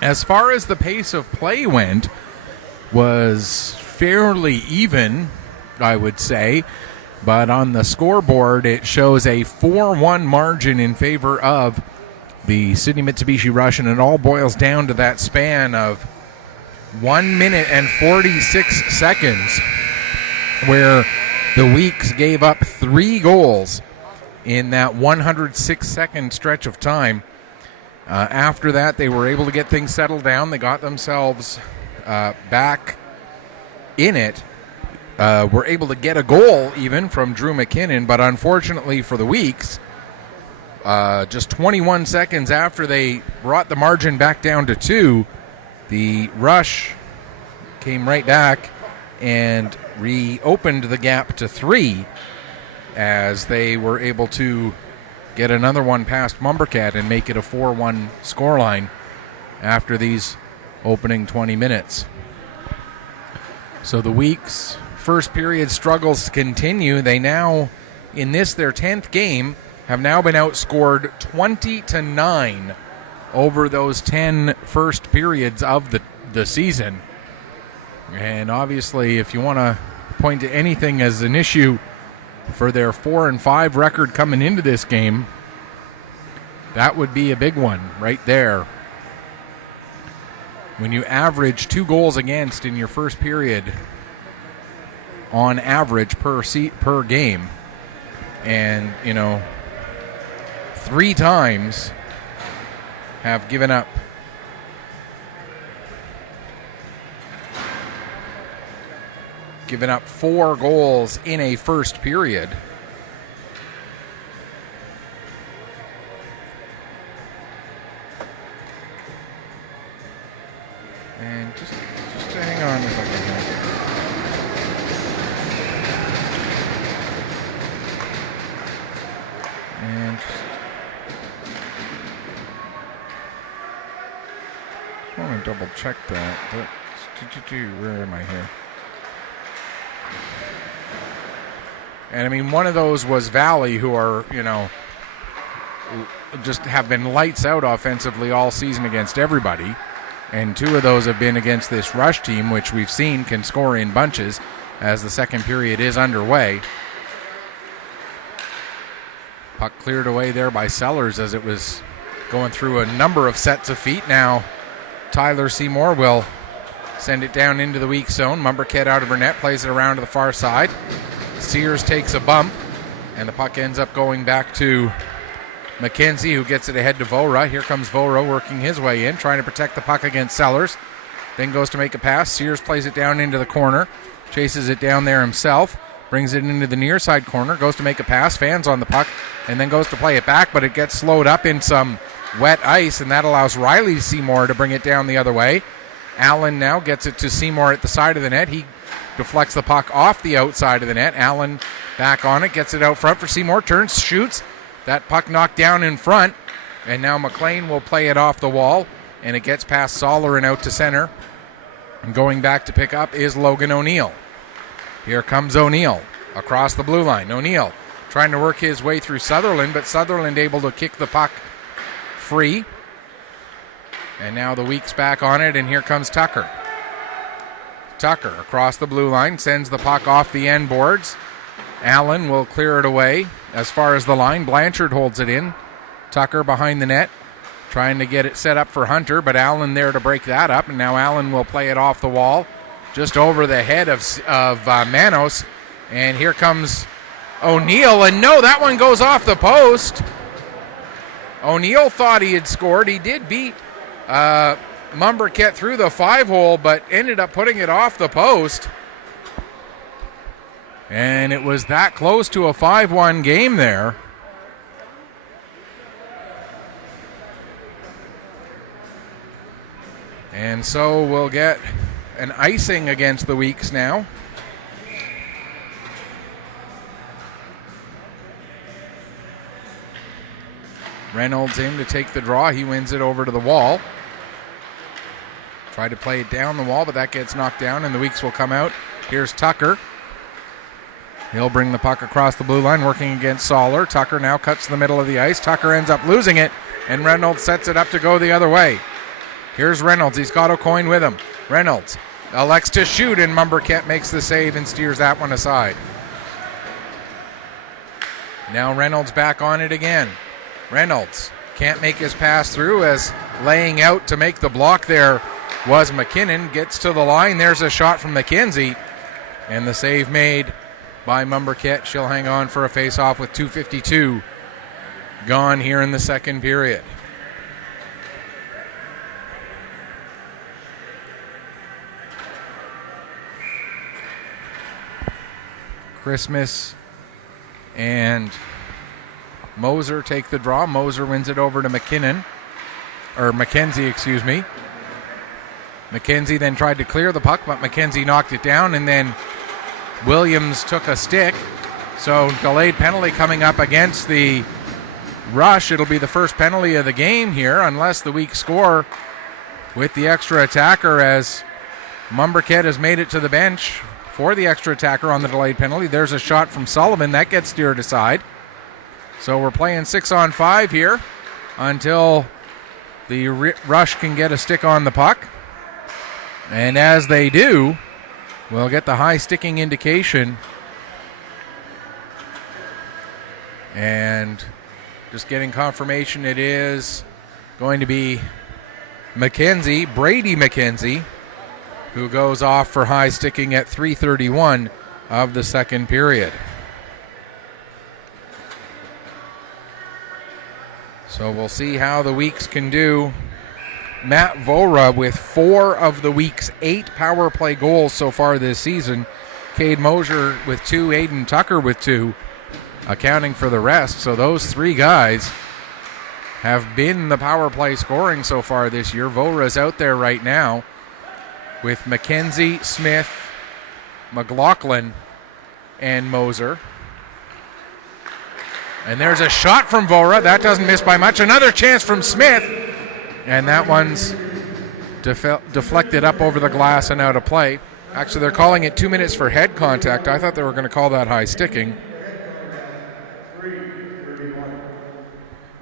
as far as the pace of play went, was fairly even, I would say. But on the scoreboard, it shows a 4-1 margin in favor of the Sydney Mitsubishi Rush, and it all boils down to that span of 1 minute and 46 seconds where the Weeks gave up 3 goals in that 106-second stretch of time. After that, they were able to get things settled down. They got themselves back in it. Were able to get a goal even from Drew McKinnon, but unfortunately for the Weeks, just 21 seconds after they brought the margin back down to 2, the Rush came right back and reopened the gap to 3 as they were able to get another one past Mumbercat and make it a 4-1 scoreline after these opening 20 minutes. So the Weeks' first period struggles continue. They now, in this their 10th game, have now been outscored 20-9 over those 10 first periods of the season. And obviously, if you want to point to anything as an issue for their 4-5 record coming into this game, that would be a big one right there. When you average 2 goals against in your first period on average per game, and 3 times have given up given up 4 goals in a first period. And just hang on a second here. And just want to double check that. Where am I here? And I mean, one of those was Valley, who are, just have been lights out offensively all season against everybody. And 2 of those have been against this Rush team, which we've seen can score in bunches as the second period is underway. Puck cleared away there by Sellers as it was going through a number of sets of feet. Now Tyler Seymour will send it down into the weak zone. Mumbercat out of her net, plays it around to the far side. Sears takes a bump, and the puck ends up going back to McKenzie, who gets it ahead to Vora. Here comes Vora working his way in, trying to protect the puck against Sellers. Then goes to make a pass. Sears plays it down into the corner, chases it down there himself, brings it into the near side corner, goes to make a pass, fans on the puck, and then goes to play it back, but it gets slowed up in some wet ice, and that allows Riley Seymour to bring it down the other way. Allen now gets it to Seymour at the side of the net. He deflects the puck off the outside of the net. Allen back on it, gets it out front for Seymour, turns, shoots. That puck knocked down in front, and now McLean will play it off the wall, and it gets past Soller and out to center. And going back to pick up is Logan O'Neill. Here comes O'Neill across the blue line. O'Neill trying to work his way through Sutherland, but Sutherland able to kick the puck free. And now the Weeks back on it, and here comes Tucker. Tucker across the blue line, sends the puck off the end boards. Allen will clear it away as far as the line. Blanchard holds it in. Tucker behind the net, trying to get it set up for Hunter, but Allen there to break that up, and now Allen will play it off the wall, just over the head of Manos. And here comes O'Neill, and no, that one goes off the post. O'Neill thought he had scored. He did beat Mumbercat through the 5-hole, but ended up putting it off the post. And it was that close to a 5-1 game there. And so we'll get an icing against the Weeks now. Reynolds in to take the draw. He wins it over to the wall. Tried to play it down the wall, but that gets knocked down, and the Weeks will come out. Here's Tucker. He'll bring the puck across the blue line, working against Soller. Tucker now cuts to the middle of the ice. Tucker ends up losing it, and Reynolds sets it up to go the other way. Here's Reynolds. He's got O'Coin with him. Reynolds elects to shoot, and Mumberket makes the save and steers that one aside. Now Reynolds back on it again. Reynolds can't make his pass through, as laying out to make the block there was McKinnon. Gets to the line. There's a shot from McKenzie, and the save made by Mumberket. She'll hang on for a face-off with 2:52 gone here in the second period. Christmas and Moser take the draw. Moser wins it over to McKenzie, excuse me. McKenzie then tried to clear the puck, but McKenzie knocked it down, and then Williams took a stick. So delayed penalty coming up against the Rush. It'll be the first penalty of the game here, unless the weak score with the extra attacker, as Mumberket has made it to the bench for the extra attacker on the delayed penalty. There's a shot from Sullivan. That gets steered aside. So we're playing 6-on-5 here until the Rush can get a stick on the puck. And as they do, we'll get the high sticking indication. And just getting confirmation, it is going to be Brady McKenzie, who goes off for high sticking at 3:31 of the second period. So we'll see how the Weeks can do. Matt Vora with 4 of the Week's 8 power play goals so far this season. Cade Mosier with 2, Aiden Tucker with 2, accounting for the rest. So those 3 guys have been the power play scoring so far this year. Vora's out there right now with McKenzie, Smith, McLaughlin, and Moser. And there's a shot from Vora. That doesn't miss by much. Another chance from Smith. And that one's deflected up over the glass and out of play. Actually, they're calling it 2 minutes for head contact. I thought they were going to call that high sticking.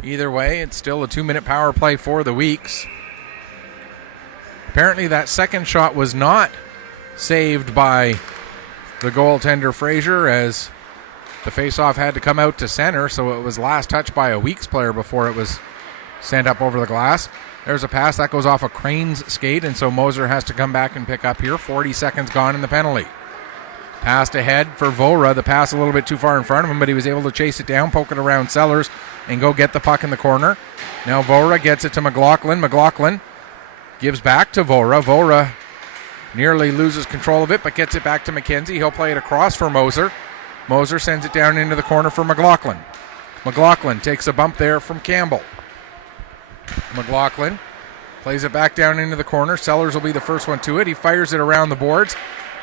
Either way, it's still a 2-minute power play for the Weeks. Apparently that second shot was not saved by the goaltender Fraser, as the faceoff had to come out to center, so it was last touched by a Weeks player before it was sent up over the glass. There's a pass that goes off a Crane's skate, and so Moser has to come back and pick up here. 40 seconds gone in the penalty. Passed ahead for Vora. The pass a little bit too far in front of him, but he was able to chase it down, poke it around Sellers, and go get the puck in the corner. Now Vora gets it to McLaughlin. McLaughlin gives back to Vora. Vora nearly loses control of it, but gets it back to McKenzie. He'll play it across for Moser. Moser sends it down into the corner for McLaughlin. McLaughlin takes a bump there from Campbell. McLaughlin plays it back down into the corner. Sellers will be the first one to it. He fires it around the boards,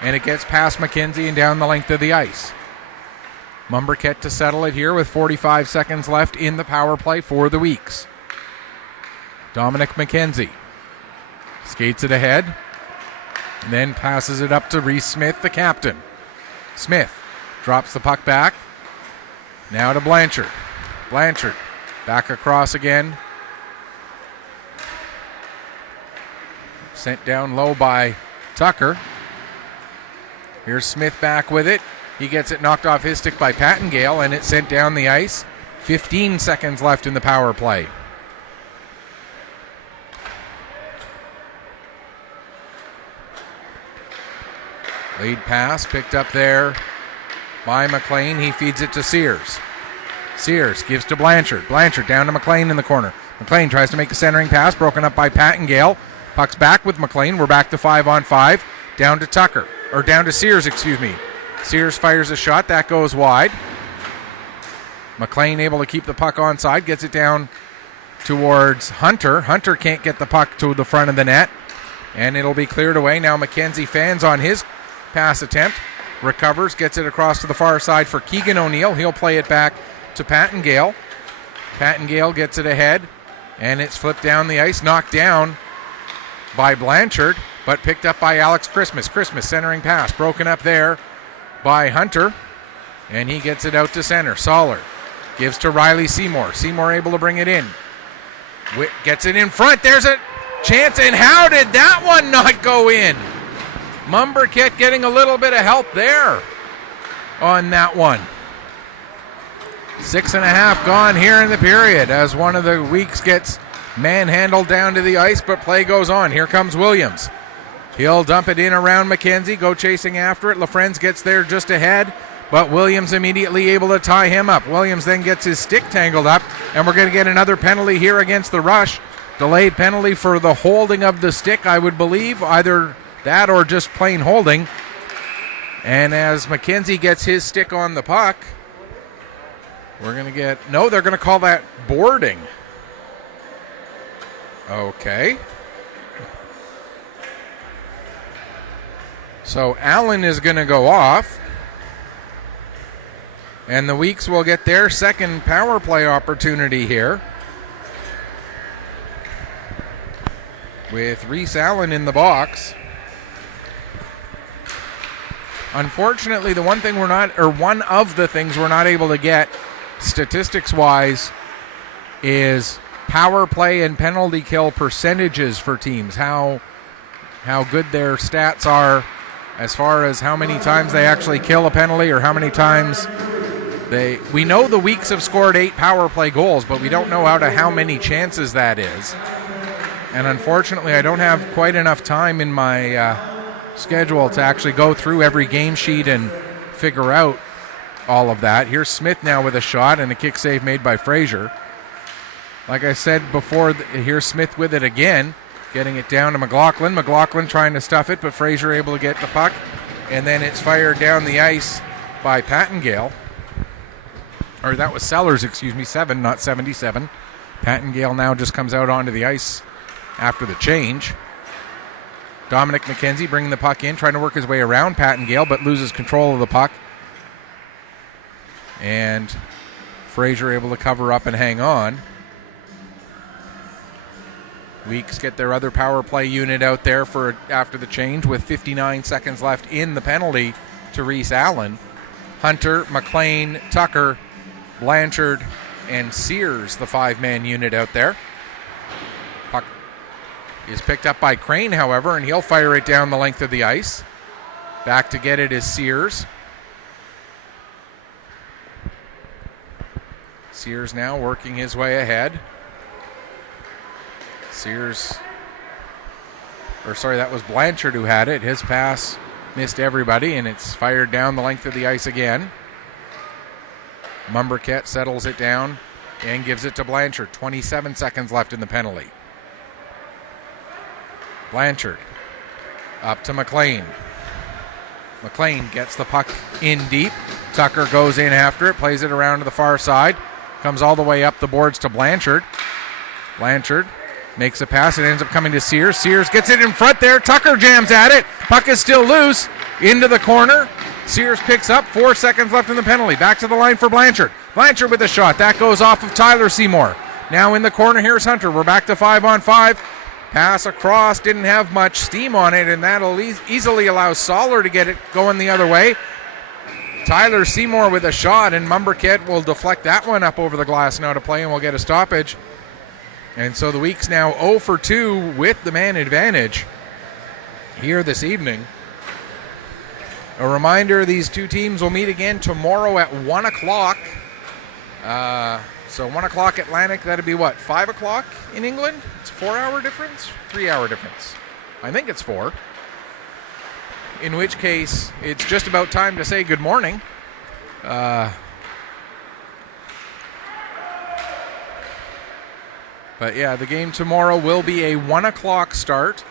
and it gets past McKenzie and down the length of the ice. Mumberket to settle it here with 45 seconds left in the power play for the Weeks. Dominic McKenzie skates it ahead, and then passes it up to Reese Smith, the captain. Smith drops the puck back. Now to Blanchard. Blanchard back across again. Sent down low by Tucker. Here's Smith back with it. He gets it knocked off his stick by Pattengale, and it's sent down the ice. 15 seconds left in the power play. Lead pass picked up there by McLean. He feeds it to Sears. Sears gives to Blanchard. Blanchard down to McLean in the corner. McLean tries to make the centering pass, broken up by Pattengale. Puck's back with McLean. We're back to 5-on-5. Down to Tucker, or down to Sears, excuse me. Sears fires a shot. That goes wide. McLean able to keep the puck onside. Gets it down towards Hunter. Hunter can't get the puck to the front of the net, and it'll be cleared away. Now McKenzie fans on his pass attempt. Recovers, gets it across to the far side for Keegan O'Neill. He'll play it back to Pattengale. Pattengale gets it ahead, and it's flipped down the ice, knocked down by Blanchard, but picked up by Alex Christmas. Christmas centering pass, broken up there by Hunter. And he gets it out to center. Soller gives to Riley Seymour. Seymour able to bring it in. Witt gets it in front. There's a chance, and how did that one not go in? Mumberket getting a little bit of help there on that one. 6.5 gone here in the period as one of the Weeks gets manhandled down to the ice, but play goes on. Here comes Williams. He'll dump it in around McKenzie, go chasing after it. LaFrenz gets there just ahead, but Williams immediately able to tie him up. Williams then gets his stick tangled up, and we're going to get another penalty here against the Rush. Delayed penalty for the holding of the stick, I would believe, either that or just plain holding. And as McKenzie gets his stick on the puck, we're going to get, no, they're going to call that boarding. Okay. So Allen is going to go off. And the Weeks will get their second power play opportunity here, with Reese Allen in the box. Unfortunately, the one thing one of the things we're not able to get statistics-wise is power play and penalty kill percentages for teams, how good their stats are as far as how many times they actually kill a penalty or how many times we know the Weeks have scored 8 power play goals, but we don't know how many chances that is. And unfortunately, I don't have quite enough time in my schedule to actually go through every game sheet and figure out all of that. Here's Smith now with a shot and a kick save made by Fraser. Like I said before, here's Smith with it again, getting it down to McLaughlin. McLaughlin trying to stuff it, but Fraser able to get the puck. And then it's fired down the ice by Pattengale. Or that was Sellers, 7, not 77. Pattengale now just comes out onto the ice after the change. Dominic McKenzie bringing the puck in, trying to work his way around Pattengale, but loses control of the puck. And Fraser able to cover up and hang on. Weeks get their other power play unit out there for after the change with 59 seconds left in the penalty to Reese Allen. Hunter, McLean, Tucker, Blanchard, and Sears, the 5-man unit out there. Puck is picked up by Crane, however, and he'll fire it down the length of the ice. Back to get it is Sears. Sears now working his way ahead. That was Blanchard who had it. His pass missed everybody, and it's fired down the length of the ice again. Mumberket settles it down and gives it to Blanchard. 27 seconds left in the penalty. Blanchard up to McLean. McLean gets the puck in deep. Tucker goes in after it, plays it around to the far side. Comes all the way up the boards to Blanchard. Blanchard makes a pass. It ends up coming to Sears. Sears gets it in front there. Tucker jams at it. Puck is still loose. Into the corner. Sears picks up. 4 seconds left in the penalty. Back to the line for Blanchard. Blanchard with a shot. That goes off of Tyler Seymour. Now in the corner, here's Hunter. We're back to 5-on-5. Pass across. Didn't have much steam on it, and that'll easily allow Soller to get it going the other way. Tyler Seymour with a shot, and Mumberket will deflect that one up over the glass now to play, and we'll get a stoppage. And so the Weeks now 0 for 2 with the man advantage here this evening. A reminder, these two teams will meet again tomorrow at 1 o'clock. So 1 o'clock Atlantic, that'd be what, 5 o'clock in England? It's a 4-hour difference? 3-hour difference. I think it's 4. In which case, it's just about time to say good morning. But yeah, the game tomorrow will be a 1 o'clock start,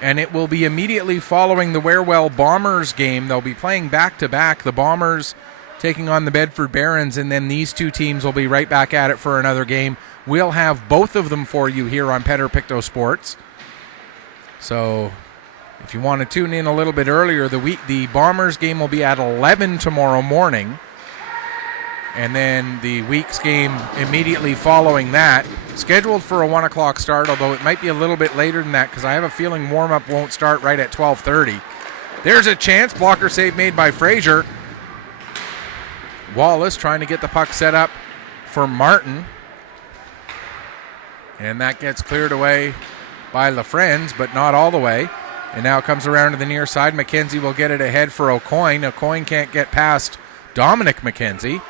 and it will be immediately following the Warewell Bombers game. They'll be playing back-to-back, the Bombers taking on the Bedford Barons, and then these two teams will be right back at it for another game. We'll have both of them for you here on Pictou Sports. So if you want to tune in a little bit earlier, the Bombers game will be at 11 tomorrow morning. And then the Weeks game immediately following that, scheduled for a 1 o'clock start, although it might be a little bit later than that because I have a feeling warm-up won't start right at 12:30. There's a chance. Blocker save made by Fraser. Wallace trying to get the puck set up for Martin. And that gets cleared away by LaFrenz, but not all the way. And now it comes around to the near side. McKenzie will get it ahead for O'Coin. O'Coin can't get past Dominic McKenzie.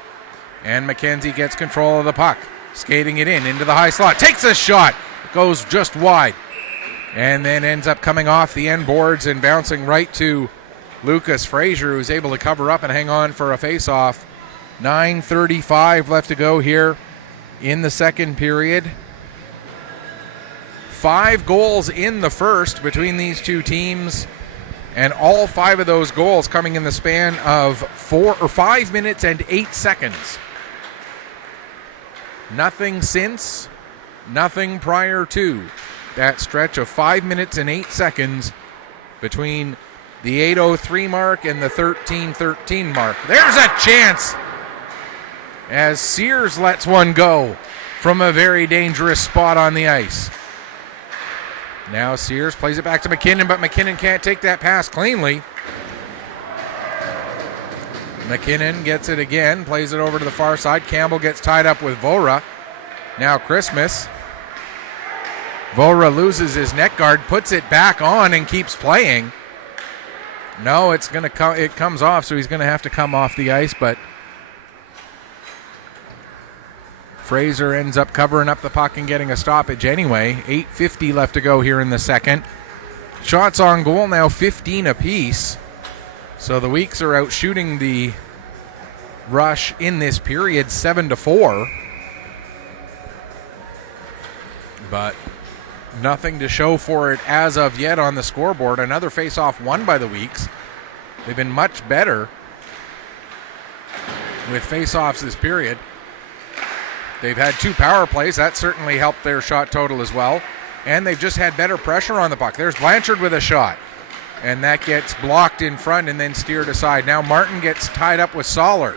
And McKenzie gets control of the puck. Skating it into the high slot. Takes a shot. It goes just wide. And then ends up coming off the end boards and bouncing right to Lucas Frazier, who's able to cover up and hang on for a face-off. 9:35 left to go here in the second period. 5 goals in the first between these two teams, and all 5 of those goals coming in the span of 5 minutes and 8 seconds. Nothing since, nothing prior to that stretch of 5 minutes and 8 seconds between the 8:03 mark and the 13:13 mark. There's a chance as Sears lets one go from a very dangerous spot on the ice. Now Sears plays it back to McKinnon, but McKinnon can't take that pass cleanly. McKinnon gets it again, plays it over to the far side. Campbell gets tied up with Vora. Now Christmas. Vora loses his net guard, puts it back on and keeps playing. No, it comes off, so he's going to have to come off the ice, but Fraser ends up covering up the puck and getting a stoppage anyway. 8:50 left to go here in the second. Shots on goal now 15 apiece. So the Weeks are out shooting the Rush in this period 7-4. But nothing to show for it as of yet on the scoreboard. Another face-off won by the Weeks. They've been much better with face-offs this period. They've had 2 power plays. That certainly helped their shot total as well. And they've just had better pressure on the puck. There's Blanchard with a shot. And that gets blocked in front and then steered aside. Now Martin gets tied up with Soller,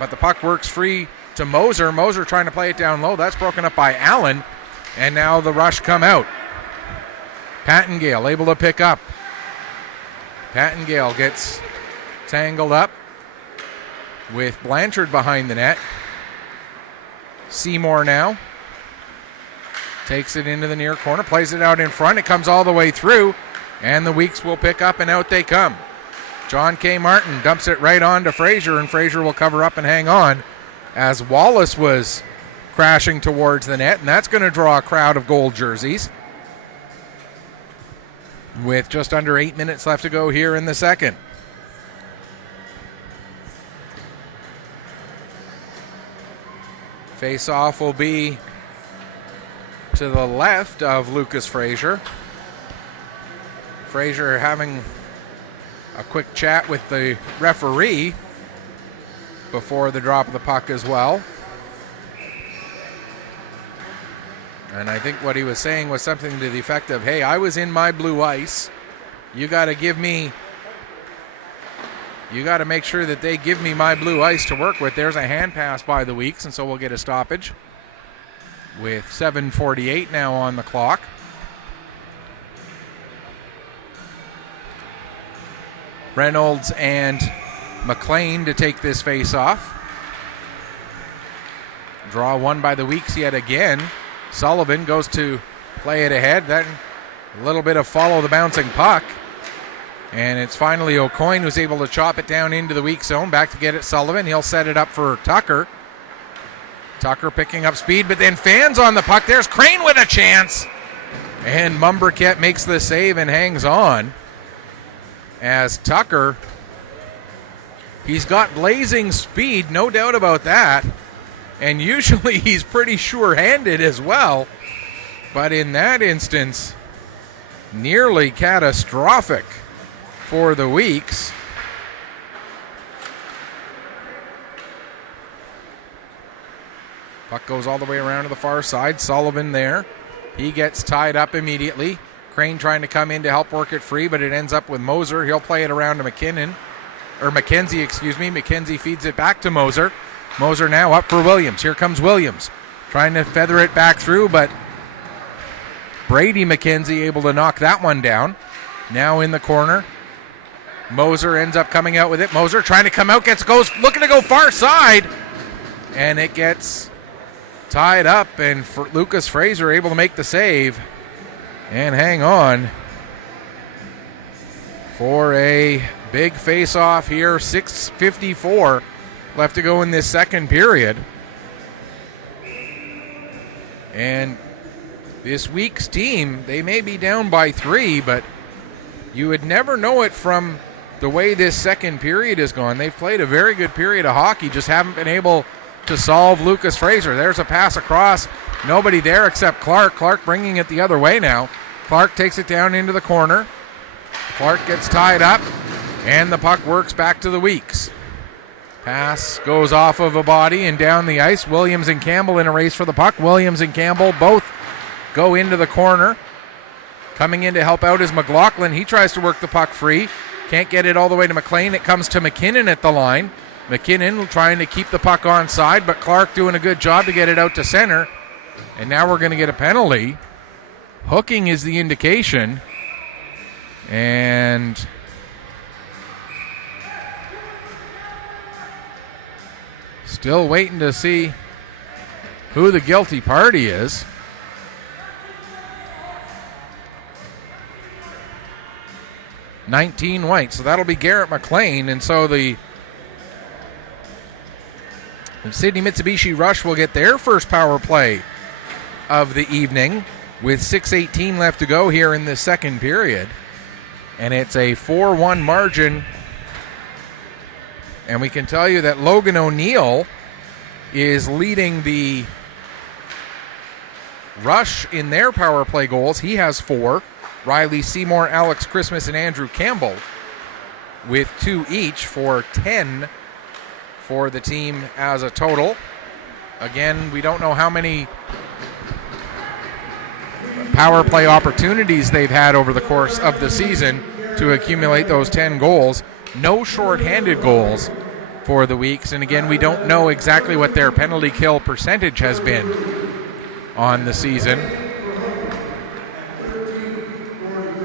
but the puck works free to Moser. Moser trying to play it down low. That's broken up by Allen. And now the Rush come out. Pattengale able to pick up. Pattengale gets tangled up with Blanchard behind the net. Seymour now takes it into the near corner, plays it out in front. It comes all the way through, and the Weeks will pick up, and out they come. John K. Martin dumps it right on to Frazier, and Frazier will cover up and hang on as Wallace was crashing towards the net, and that's going to draw a crowd of gold jerseys with just under 8 minutes left to go here in the second. Face-off will be to the left of Lucas Frazier. Frazier having a quick chat with the referee before the drop of the puck as well. And I think what he was saying was something to the effect of, hey, I was in my blue ice. You got to make sure that they give me my blue ice to work with. There's a hand pass by the Weeks, and so we'll get a stoppage with 7:48 now on the clock. Reynolds and McLean to take this face off. Draw one by the Weeks yet again. Sullivan goes to play it ahead. Then a little bit of follow the bouncing puck. And it's finally O'Coin who's able to chop it down into the weak zone. Back to get it Sullivan. He'll set it up for Tucker. Tucker picking up speed, but then fans on the puck. There's Crane with a chance. And Mumberket makes the save and hangs on. As Tucker, he's got blazing speed, no doubt about that. And usually he's pretty sure-handed as well. But in that instance, nearly catastrophic for the Weeks. Puck goes all the way around to the far side. Sullivan there. He gets tied up immediately. Crane trying to come in to help work it free, but it ends up with Moser. He'll play it around to McKenzie. McKenzie feeds it back to Moser. Moser now up for Williams. Here comes Williams. Trying to feather it back through, but Brady McKenzie able to knock that one down. Now in the corner. Moser ends up coming out with it. Moser trying to come out, goes looking to go far side, and it gets tied up, and Lucas Fraser able to make the save and hang on for a big face-off here. 6:54 left to go in this second period. And this week's team, they may be down by 3, but you would never know it from the way this second period has gone. They've played a very good period of hockey, just haven't been able to solve Lucas Fraser. There's a pass across. Nobody there except Clark. Clark bringing it the other way now. Clark takes it down into the corner. Clark gets tied up, and the puck works back to the Weeks. Pass goes off of a body and down the ice. Williams and Campbell in a race for the puck. Williams and Campbell both go into the corner. Coming in to help out is McLaughlin. He tries to work the puck free. Can't get it all the way to McLean. It comes to McKinnon at the line. McKinnon trying to keep the puck onside, but Clark doing a good job to get it out to center. And now we're going to get a penalty. Hooking is the indication. And still waiting to see who the guilty party is. $19 white, so that'll be Garrett McLean, and so the Sydney Mitsubishi Rush will get their first power play of the evening with 6:18 left to go here in the second period, and it's a 4-1 margin. And we can tell you that Logan O'Neill is leading the Rush in their power play goals. He has 4. Riley Seymour, Alex Christmas, and Andrew Campbell with 2 each for 10 for the team as a total. Again, we don't know how many power play opportunities they've had over the course of the season to accumulate those 10 goals. No shorthanded goals for the Weeks, and again, we don't know exactly what their penalty kill percentage has been on the season.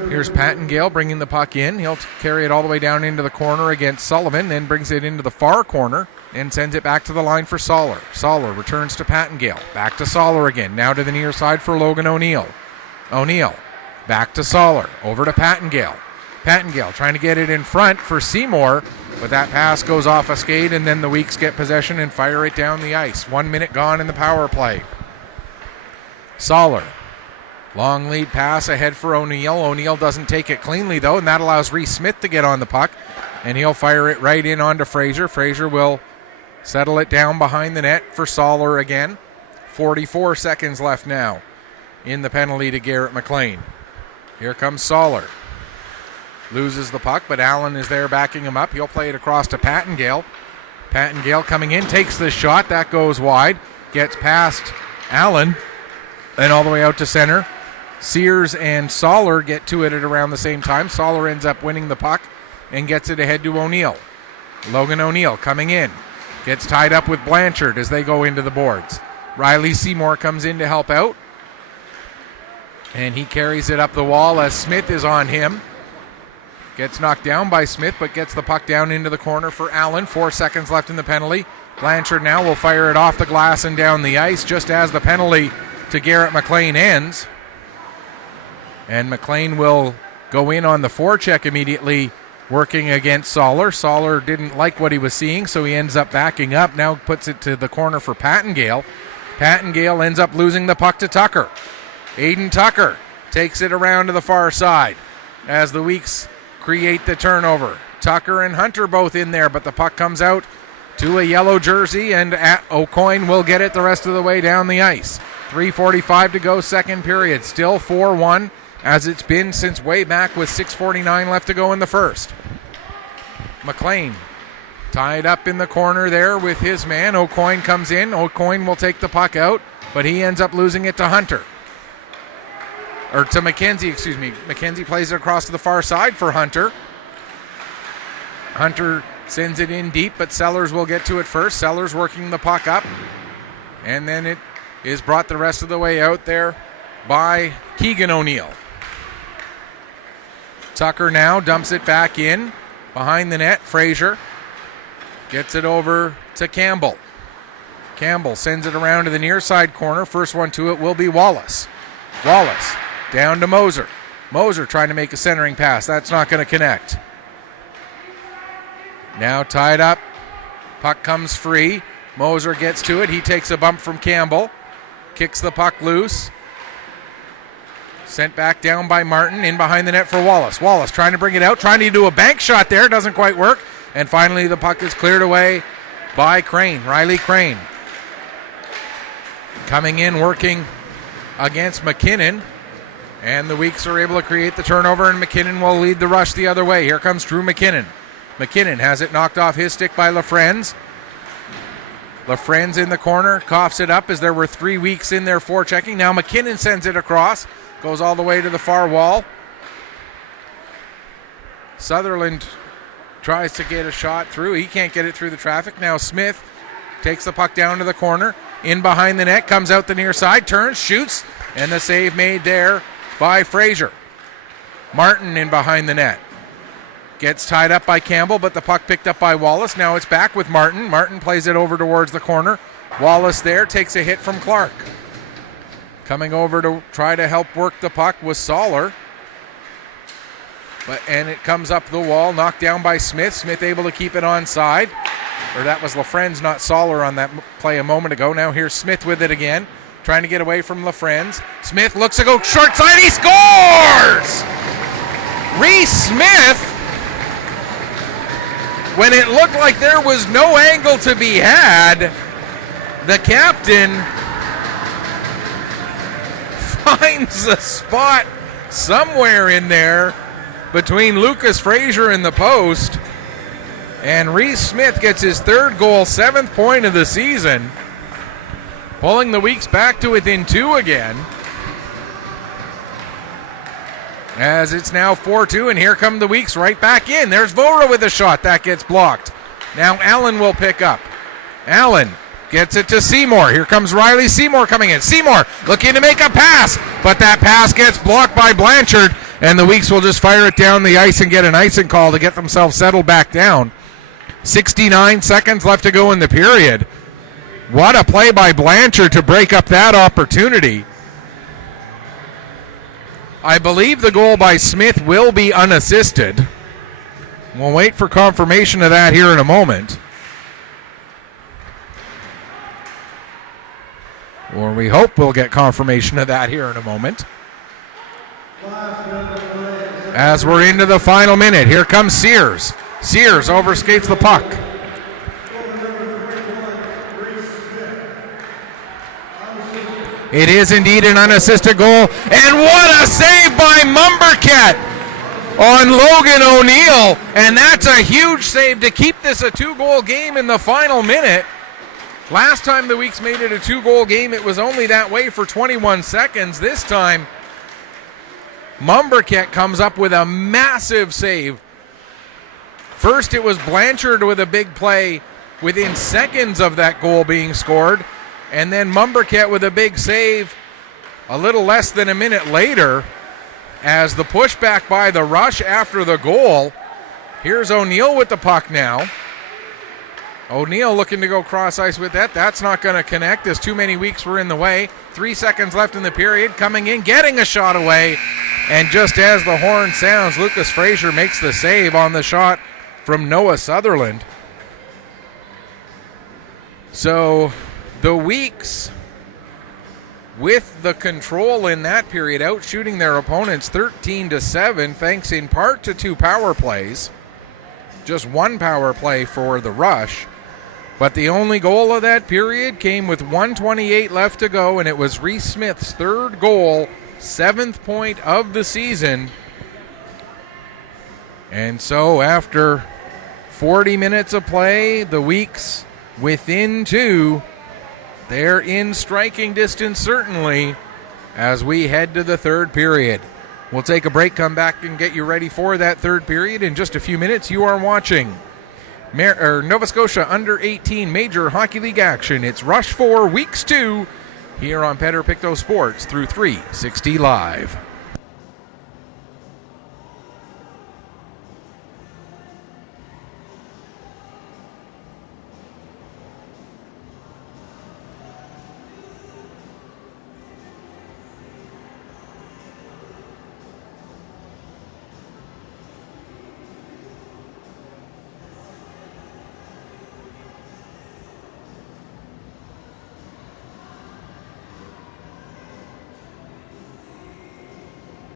Here's Pattengale bringing the puck in. He'll carry it all the way down into the corner against Sullivan, then brings it into the far corner and sends it back to the line for Soller. Soller returns to Pattengale. Back to Soller again. Now to the near side for Logan O'Neill. O'Neill back to Soller. Over to Pattengale. Pattengale trying to get it in front for Seymour, but that pass goes off a skate, and then the Weeks get possession and fire it down the ice. 1 minute gone in the power play. Soller. Long lead pass ahead for O'Neill. O'Neill doesn't take it cleanly, though, and that allows Reese Smith to get on the puck, and he'll fire it right in onto Fraser. Fraser will settle it down behind the net for Soller again. 44 seconds left now in the penalty to Garrett McLean. Here comes Soller. Loses the puck, but Allen is there backing him up. He'll play it across to Pattengale. Pattengale coming in, takes the shot. That goes wide. Gets past Allen, and all the way out to center. Sears and Soller get to it at around the same time. Soller ends up winning the puck and gets it ahead to O'Neill. Logan O'Neill coming in. Gets tied up with Blanchard as they go into the boards. Riley Seymour comes in to help out. And he carries it up the wall as Smith is on him. Gets knocked down by Smith, but gets the puck down into the corner for Allen. 4 seconds left in the penalty. Blanchard now will fire it off the glass and down the ice just as the penalty to Garrett McLean ends. And McLean will go in on the forecheck immediately, working against Soller. Soller didn't like what he was seeing, so he ends up backing up. Now puts it to the corner for Pattengale. Pattengale ends up losing the puck to Tucker. Aiden Tucker takes it around to the far side as the Weeks create the turnover. Tucker and Hunter both in there, but the puck comes out to a yellow jersey, and O'Coin will get it the rest of the way down the ice. 3:45 to go, second period. Still 4-1, as it's been since way back with 6:49 left to go in the first. McLean tied up in the corner there with his man. O'Coin comes in. O'Coin will take the puck out, but he ends up losing it to Hunter. Or to McKenzie, excuse me. McKenzie plays it across to the far side for Hunter. Hunter sends it in deep, but Sellers will get to it first. Sellers working the puck up. And then it is brought the rest of the way out there by Keegan O'Neill. Tucker now dumps it back in Behind the net, Fraser gets it over to Campbell. Campbell sends it around to the near side corner. First one to it will be Wallace. Wallace down to Moser. Moser trying to make a centering pass. That's not going to connect. Now tied up. Puck comes free. Moser gets to it. He takes a bump from Campbell. Kicks the puck loose. Sent back down by Martin. In behind the net for Wallace. Wallace trying to bring it out. Trying to do a bank shot there. Doesn't quite work. And finally the puck is cleared away by Crane. Riley Crane. Coming in, working against McKinnon. And the Weeks are able to create the turnover, and McKinnon will lead the rush the other way. Here comes Drew McKinnon. McKinnon has it knocked off his stick by Lafrenz. Lafrenz in the corner, coughs it up as there were 3 Weeks in there forechecking. Now McKinnon sends it across, goes all the way to the far wall. Sutherland tries to get a shot through. He can't get it through the traffic. Now Smith takes the puck down to the corner. In behind the net, comes out the near side, turns, shoots, and the save made there by Fraser. Martin in behind the net. Gets tied up by Campbell, but the puck picked up by Wallace. Now it's back with Martin. Martin plays it over towards the corner. Wallace there takes a hit from Clark. Coming over to try to help work the puck was Soller. And it comes up the wall, knocked down by Smith. Smith able to keep it onside. Or that was Lafrenz, not Soller on that play a moment ago. Now here's Smith with it again, trying to get away from Lafrenz. Smith looks to go short side. He scores! Reese Smith, when it looked like there was no angle to be had, the captain finds a spot somewhere in there between Lucas Fraser and the post. And Reese Smith gets his third goal, 7th point of the season, pulling the Weeks back to within 2 again. As it's now 4-2, and here come the Weeks right back in. There's Vora with a shot. That gets blocked. Now Allen will pick up. Allen gets it to Seymour. Here comes Riley Seymour coming in. Seymour looking to make a pass, but that pass gets blocked by Blanchard, and the Weeks will just fire it down the ice and get an icing call to get themselves settled back down. 69 seconds left to go in the period. What a play by Blanchard to break up that opportunity. I believe the goal by Smith will be unassisted. We'll wait for confirmation of that here in a moment. Or we hope we'll get confirmation of that here in a moment. As we're into the final minute, here comes Sears. Sears overskates the puck. It is indeed an unassisted goal. And what a save by Mumbercat on Logan O'Neill. And that's a huge save to keep this a 2-goal game in the final minute. Last time the Weeks made it a 2-goal game, it was only that way for 21 seconds. This time, Mumbercat comes up with a massive save. First, it was Blanchard with a big play within seconds of that goal being scored. And then Mumbercat with a big save a little less than a minute later as the pushback by the Rush after the goal. Here's O'Neill with the puck now. O'Neill looking to go cross ice with that. That's not going to connect as too many Weeks were in the way. 3 seconds left in the period. Coming in, getting a shot away. And just as the horn sounds, Lucas Fraser makes the save on the shot from Noah Sutherland. So the Weeks, with the control in that period, out shooting their opponents 13-7, thanks in part to 2 power plays. Just 1 power play for the Rush. But the only goal of that period came with 1:28 left to go, and it was Reese Smith's 3rd goal, 7th point of the season. And so after 40 minutes of play, the Weeks within 2. They're in striking distance, certainly, as we head to the 3rd period. We'll take a break, come back, and get you ready for that 3rd period. In just a few minutes, you are watching Nova Scotia Under-18 Major Hockey League action. It's Rush 4, Weeks 2, here on Pictou Sports through 360 Live.